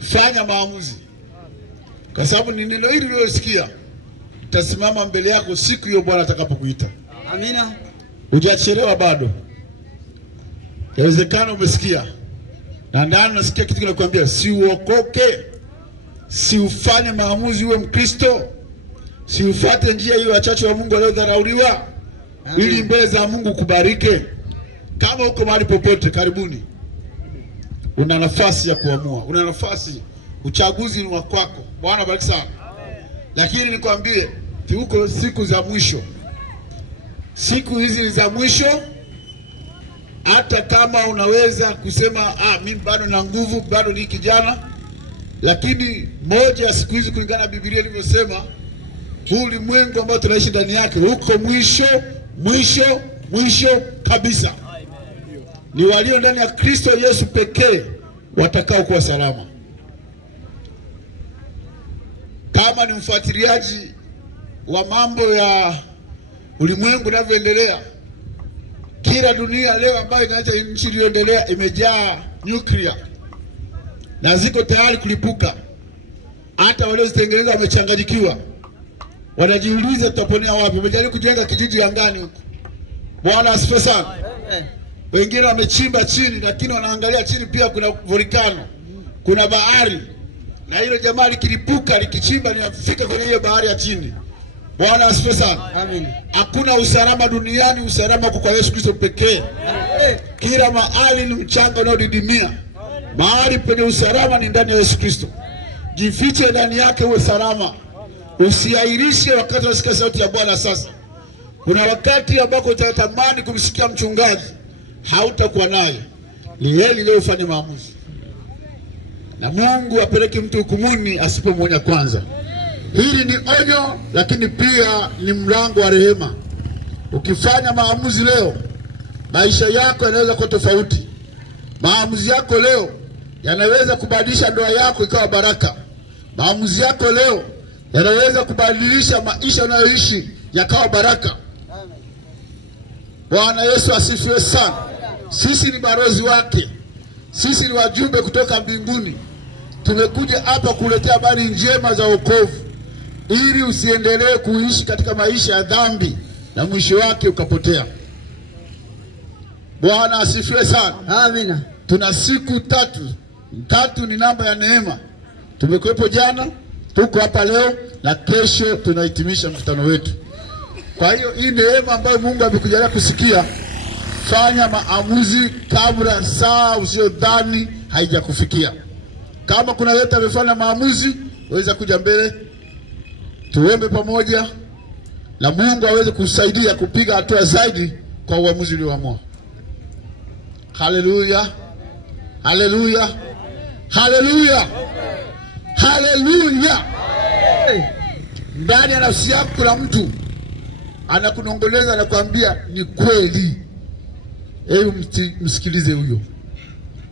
Fanya maamuzi. Kwa sababu ni neno hili ulilosikia itasimama mbele yako siku hiyo Bwana atakapokuita. Amina. Hujachelewa bado. Inawezekana umesikia na ndani nasikia kitu kinakuambia si uokoke, si ufanye maamuzi uwe Mkristo, si ufuate njia hiyo wachache wa Mungu waliodharauliwa, ili mbele za Mungu kubarike. Kama uko mahali popote, karibuni. Una nafasi ya kuamua. Una nafasi, uchaguzi ni wa kwako. Bwana bariki sana. Lakini nikwambie, tuko siku za mwisho. Siku hizi ni za mwisho. Hata kama unaweza kusema mimi bado na nguvu, bado ni kijana, lakini moja ya siku hizi kulingana na Biblia ilivyosema, huu ulimwengu ambao tunaishi ndani yake uko mwisho kabisa. Ni walio ndani ya Kristo Yesu pekee watakao kuwa salama. Kama ni mfuatiliaji wa mambo ya ulimwengu unavyoendelea, kila dunia leo ambayo inaacha nchi iliyoendelea imejaa nuclear na ziko tayari kulipuka. Hata waliozitengeneza wamechanganyikiwa. Wanajiuliza tutaponea wapi? Wamejaribu kujenga kijiji angani huko. Bwana asifiwe sana. Wengine wamechimba chini, lakini wanaangalia chini pia kuna volcano, kuna bahari. Na hilo jamaa likilipuka, likichimba linafika kwenye hiyo bahari ya chini. Bwana asifiwe sana. Amen. Hakuna usalama duniani, usalama kwa Yesu Kristo pekee. Kila mahali ni mchanga unaodidimia. Mahali penye usalama ni ndani ya Yesu Kristo. Jifiche ndani yake uwe salama. Usiahirishe wakati unasikia sauti ya Bwana sasa. Kuna wakati ambako utatamani kumsikia mchungaji, hautakuwa naye. Ni heri leo ufanye maamuzi. Na Mungu apeleke mtu hukumuni asipomwonya kwanza. Hili ni onyo, lakini pia ni mlango wa rehema. Ukifanya maamuzi leo, maisha yako yanaweza kuwa tofauti. Maamuzi yako leo yanaweza kubadilisha ndoa yako ikawa baraka. Maamuzi yako leo yanaweza kubadilisha maisha unayoishi yakawa baraka. Bwana Yesu asifiwe sana. Sisi ni balozi wake. Sisi ni wajumbe kutoka mbinguni. Tumekuja hapa kuletea habari njema za wokovu, ili usiendelee kuishi katika maisha ya dhambi na mwisho wake ukapotea. Bwana asifiwe sana. Amina. Tuna siku 3. 3 ni namba ya neema. Tumekuwepo jana, tuko hapa leo, na kesho tunahitimisha mkutano wetu. Kwa hiyo hii neema ambayo Mungu amekujalia kusikia, fanya maamuzi kabla saa usiyodhani haijakufikia. Kama kuna yeyote amefanya maamuzi, waweza kuja mbele tuombe pamoja, na Mungu aweze kusaidia kupiga hatua zaidi kwa uamuzi ulioamua. Haleluya. Haleluya. Haleluya. Haleluya. Ndani ya nafsi yako kuna mtu anakunongoleza na kuambia ni kweli. Hebu msikilize huyo.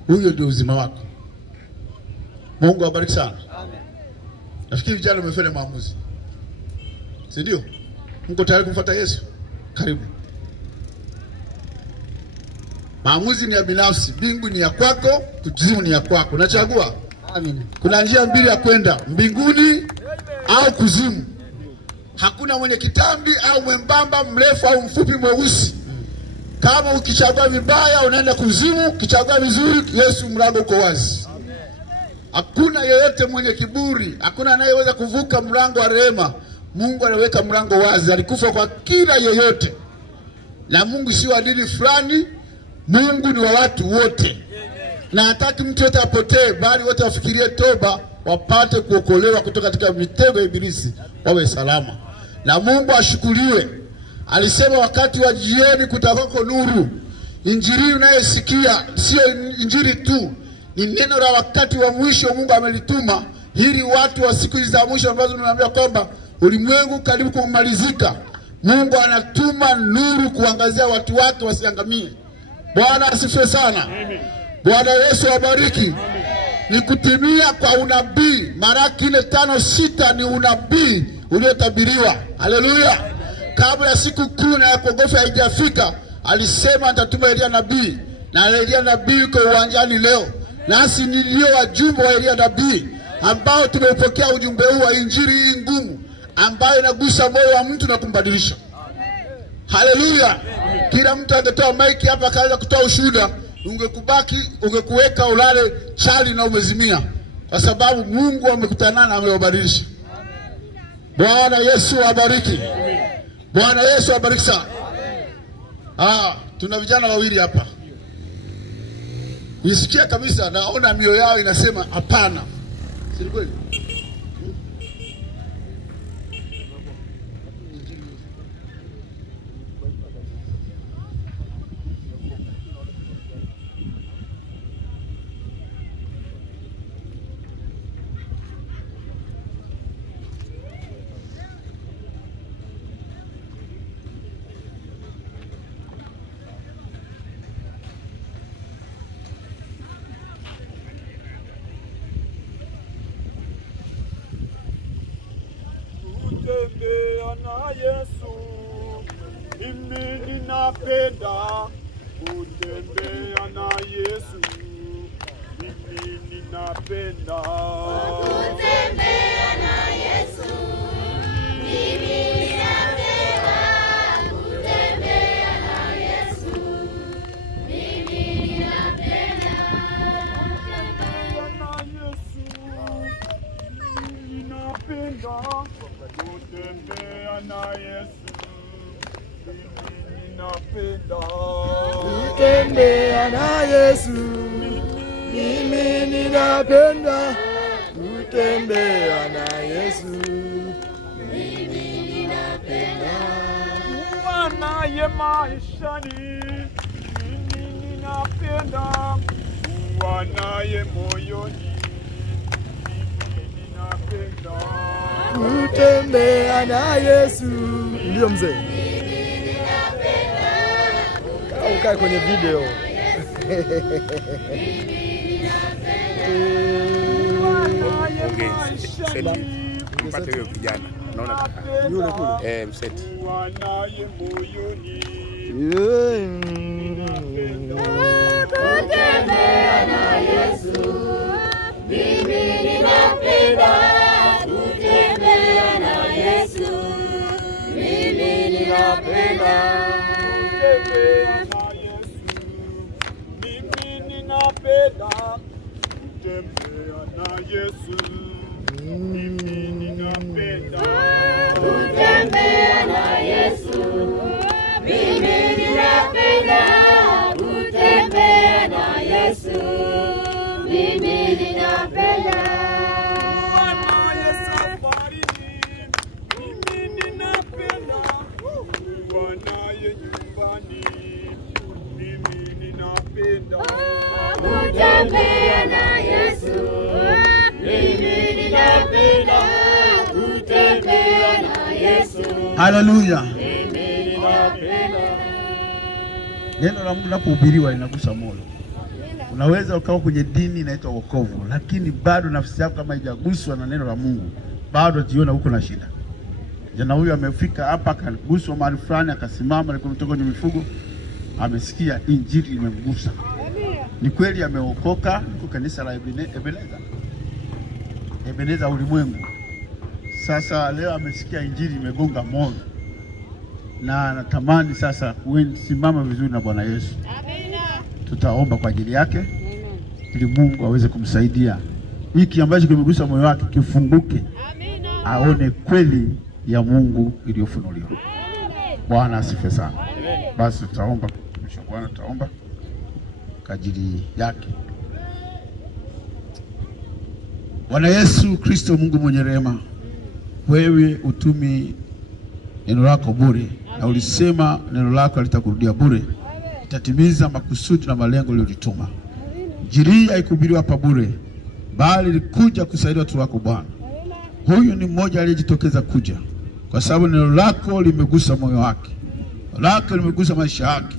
Huyo ndio uzima wako. Mungu awabariki sana. Amen. Nafikiri vijana umefanya maamuzi. Si ndio? Mko tayari kumfuata Yesu? Karibu. Maamuzi ni ya binafsi. Mbingu ni ya kwako, kuzimu ni ya kwako. Unachagua. Amina. Kuna njia mbili ya kwenda, mbinguni au kuzimu. Hakuna mwenye kitambi au mwembamba, mrefu au mfupi, mweusi. Kama ukichagua vibaya unaenda kuzimu, ukichagua vizuri Yesu mlango uko wazi. Hakuna yeyote mwenye kiburi, hakuna anayeweza kuvuka mlango wa rehema. Mungu anaweka mlango wazi, alikufa kwa kila yeyote. Na Mungu si wa dini fulani, Mungu ni wa watu wote. Na hataki mtu yote apotee, bali wote wafikirie toba, wapate kuokolewa kutoka katika mitego ya ibilisi, wawe salama. Na Mungu ashukuriwe. Alisema wakati wa jioni kutakako nuru. Injili unayosikia sio injili tu, ni neno la wakati wa mwisho Mungu amelituma, ili watu wa siku hizi za mwisho ambazo tunaambia kwamba ulimwengu karibu kumalizika. Mungu anatuma nuru kuangazia watu wake wasiangamie. Bwana asifiwe sana. Amen. Bwana Yesu awabariki. Ni kutimia kwa unabii. Malaki 4:5-6 ni unabii uliotabiriwa. Haleluya. Kabla ya siku kuu na ya kuogofya haijafika, alisema atatuma Elia nabii. Na Elia nabii yuko uwanjani leo. Nasi nilio wajumbe wa Elia nabii, ambao tumeupokea ujumbe huu wa injili hii ngumu, ambayo inagusa moyo wa mtu na kumbadilisha. Haleluya. Kila mtu angetoa maiki hapa kaanza kutoa ushuhuda, ungekuweka ulale chali na umezimia, kwa sababu Mungu amekutana na amewabadilisha. Bwana Yesu awabariki. Bwana Yesu awabariki sana. Tuna vijana wawili hapa. Nisikia kabisa, naona mioyo yao inasema hapana. Si kweli? Kutembea na Yesu, mimi ninapenda. Kutembea na Yesu, mimi ninapenda. Kutembea na Yesu, mimi ninapenda. Kutembea na Yesu, mimi ninapenda. Kutembea na Yesu, mimi ninapenda. Kutembea na Yesu, mimi ninapenda. Kutembea na Yesu, mimi ninapenda kutembea na Yesu. Kuwa naye maishani, mimi ninapenda kuwa naye moyoni, mimi ninapenda Kutembea na Yesu. Ndio mzee. Ukae kwenye video. Mpate huyo kijana. Unaona? Yule kule. Mseti. kuwa naye moyoni. Kutembea na Yesu, mimi ninapenda kutembea na Yesu, mimi ninapenda Kutembea na Yesu, mimi ninapenda kutembea na Yesu, mimi ninapenda kutembea na Yesu, mimi ninapenda kutembea na Yesu, mimi ninapenda naye safarini, mimi ninapenda kuwa naye nyumbani, mimi ninapenda kutembea na Yesu, mimi ninapenda kutembea na Yesu, Haleluya. mimi ninapenda. Neno la Mungu linapohubiriwa linagusa moyo. Unaweza ukawa kwenye dini inaitwa wokovu, lakini bado nafsi yako kama haijaguswa na neno la Mungu, bado jiona huko na shida. Jana huyu amefika hapa akaguswa mahali fulani, akasimama, alikuwa kutoka kwenye mifugo, amesikia injili imemgusa. Ni kweli ameokoka, kwa kanisa la Ebeneza ulimwengu. Sasa leo amesikia injili imegonga moyo, na anatamani sasa kusimama vizuri na Bwana Yesu. Tutaomba kwa ajili yake ili Mungu aweze kumsaidia hiki ambacho kimegusa moyo wake kifunguke, aone kweli ya Mungu iliyofunuliwa. Bwana asifiwe sana. Basi tutaomba, Bwana tutaomba kwa ajili yake. Bwana Yesu Kristo, Mungu mwenye rehema, wewe utumi neno lako bure, na ulisema neno lako halitakurudia bure, itatimiza makusudi na malengo uliyolituma. Injili haikuhubiriwa hapa bure, bali ilikuja kusaidia watu wako Bwana. Huyu ni mmoja aliyejitokeza kuja kwa sababu neno lako limegusa moyo wake, neno lako limegusa maisha yake,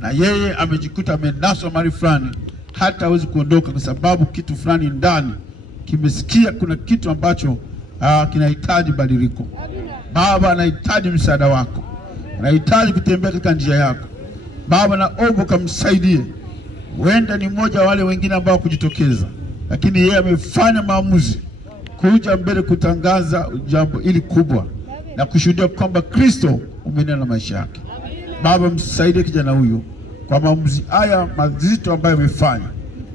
na yeye amejikuta amenaswa mahali fulani, hata hawezi kuondoka kwa sababu kitu fulani ndani kimesikia kuna kitu ambacho kinahitaji badiliko. Baba, anahitaji msaada wako, anahitaji kutembea katika njia yako. Baba, naomba kumsaidie. Huenda ni mmoja wale wengine ambao kujitokeza, lakini yeye amefanya maamuzi kuja mbele kutangaza jambo ili kubwa na kushuhudia kwamba Kristo umenena na maisha yake. Baba, msaidie kijana huyu kwa maamuzi haya mazito ambayo amefanya,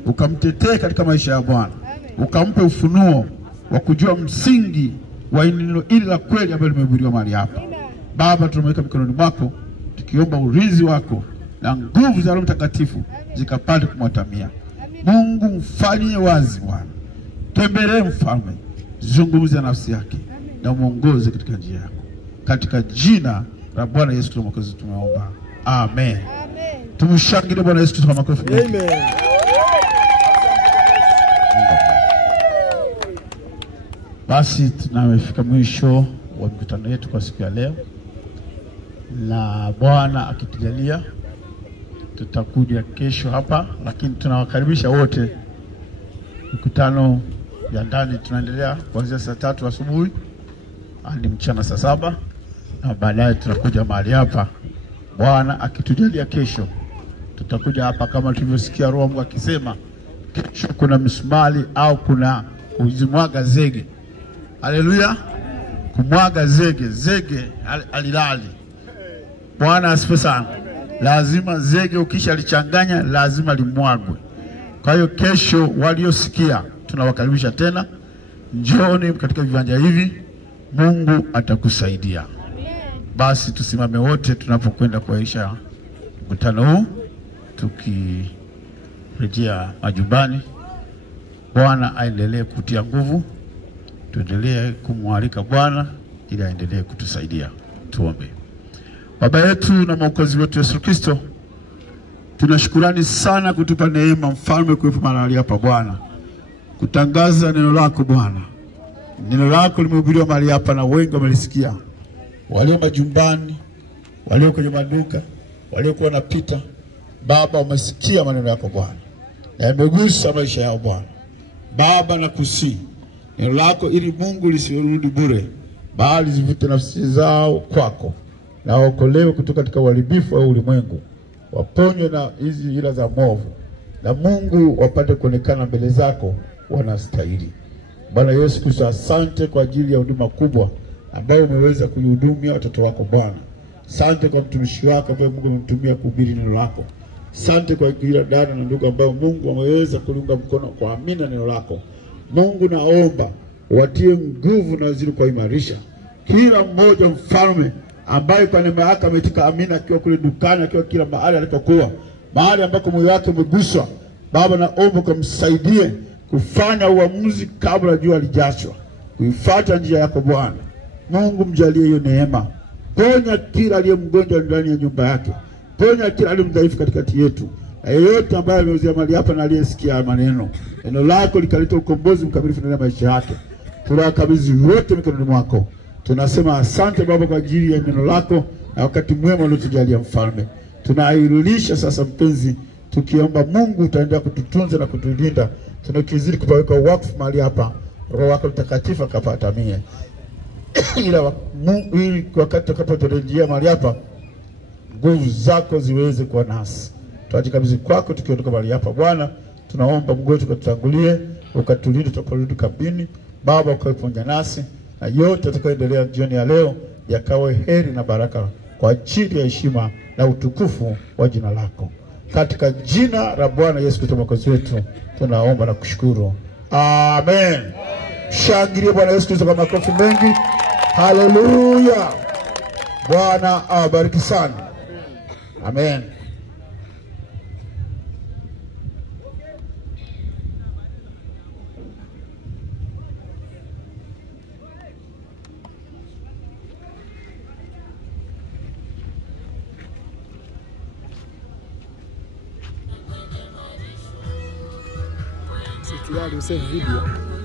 ukamtetee katika maisha ya Bwana, ukampe ufunuo wa kujua msingi wa neno hili la kweli ambalo limehubiriwa mahali hapa. Baba, tunamweka mikononi mwako, tukiomba ulinzi wako na nguvu za Roho Mtakatifu zikapate kumwatamia. Mungu, mfanyie wazi Bwana, tembelee mfalme, zungumza nafsi yake na muongoze katika njia yako. Katika jina la Bwana Yesu Kristo Mwokozi tumeomba. Amen. Tumshangilie Bwana Yesu Kristo kwa makofi. Amen. Basi tunafika mwisho wa mkutano wetu kwa siku ya leo, na Bwana akitujalia tutakuja kesho hapa, lakini tunawakaribisha wote. Mkutano ya ndani tunaendelea kuanzia saa 3 asubuhi hadi mchana saa 7, na baadaye tunakuja mahali hapa. Bwana akitujalia kesho tutakuja hapa kama tulivyosikia Roho Mungu akisema kesho kuna misumari au kuna kuzimwaga zege. Haleluya. Kumwaga zege alilali. Bwana asifiwe sana. Lazima zege ukisha lichanganya lazima limwagwe. Kwa hiyo kesho waliosikia tunawakaribisha tena, njooni katika viwanja hivi, Mungu atakusaidia. Basi tusimame wote tunapokwenda kuaisha mkutano huu tukirejea majumbani. Bwana aendelee kutia nguvu, tuendelee kumwalika Bwana ili aendelee kutusaidia. Tuombe. Baba yetu na Mwokozi wetu Yesu Kristo, tunashukurani sana kutupa neema mfalme kuwepo mahali hapa Bwana, kutangaza neno lako Bwana. Neno lako limehubiriwa mahali hapa na wengi wamelisikia, walio majumbani, walio kwenye maduka, walio kuwa wanapita. Baba, umesikia maneno yako Bwana, na yamegusa maisha yao Bwana. Baba, nakusihi neno lako ili Mungu lisirudi bure, bali zivute nafsi zao kwako, na waokolewe kutoka katika uharibifu wa ulimwengu, waponywe na hizi ila za mwovu, na Mungu wapate kuonekana mbele zako wanastahili. Bwana Yesu Kristo, asante kwa ajili ya huduma kubwa ambayo umeweza kuihudumia watoto wako Bwana. Asante kwa mtumishi wako ambaye Mungu amemtumia kuhubiri neno lako. Asante kwa kila dada na ndugu ambao Mungu ameweza kuliunga mkono kwa amina neno lako. Mungu, naomba watie nguvu na zili kwa imarisha kila mmoja mfalme ambaye kwa neema yako ametika amina, akiwa kule dukani, akiwa kila mahali alikokuwa, mahali ambako moyo wake umeguswa. Baba, naomba kumsaidie kufanya uamuzi kabla jua halijachwa, kuifuata njia yako Bwana. Mungu, mjalie hiyo neema. Ponya kila aliye mgonjwa ndani ya nyumba yake. Ponya kila aliye mdhaifu katikati yetu. Na yeyote ambaye ameuzia mali hapa na aliyesikia maneno, neno lako likaleta ukombozi mkamilifu ndani ya maisha yake, tunakabidhi wote mikononi mwako. Tunasema asante Baba kwa ajili ya neno lako na wakati mwema uliotujalia mfalme. Tunairulisha sasa mpenzi, tukiomba Mungu utaendelea kututunza na kutulinda. Tunakizidi kupaweka wakfu mahali hapa, Roho wako Mtakatifu akapatamie. Ila ili wakati tutakapoturejea mahali hapa, nguvu zako ziweze kuwa nasi. Tunajikabidhi kwako tukiondoka mahali hapa Bwana. Tunaomba Mungu wetu ukatutangulie, ukatulinde tunaporudi kambini. Baba, ukawe pamoja nasi, na yote tutakayoendelea jioni ya leo yakawe heri na baraka kwa ajili ya heshima na utukufu wa jina lako. Katika jina la Bwana Yesu Kristo Mwokozi wetu tunaomba na kushukuru. Amen. Shangilie Bwana Yesu Kristo kwa makofi mengi. Haleluya. Bwana awabariki sana. Amen. Tayari usave video.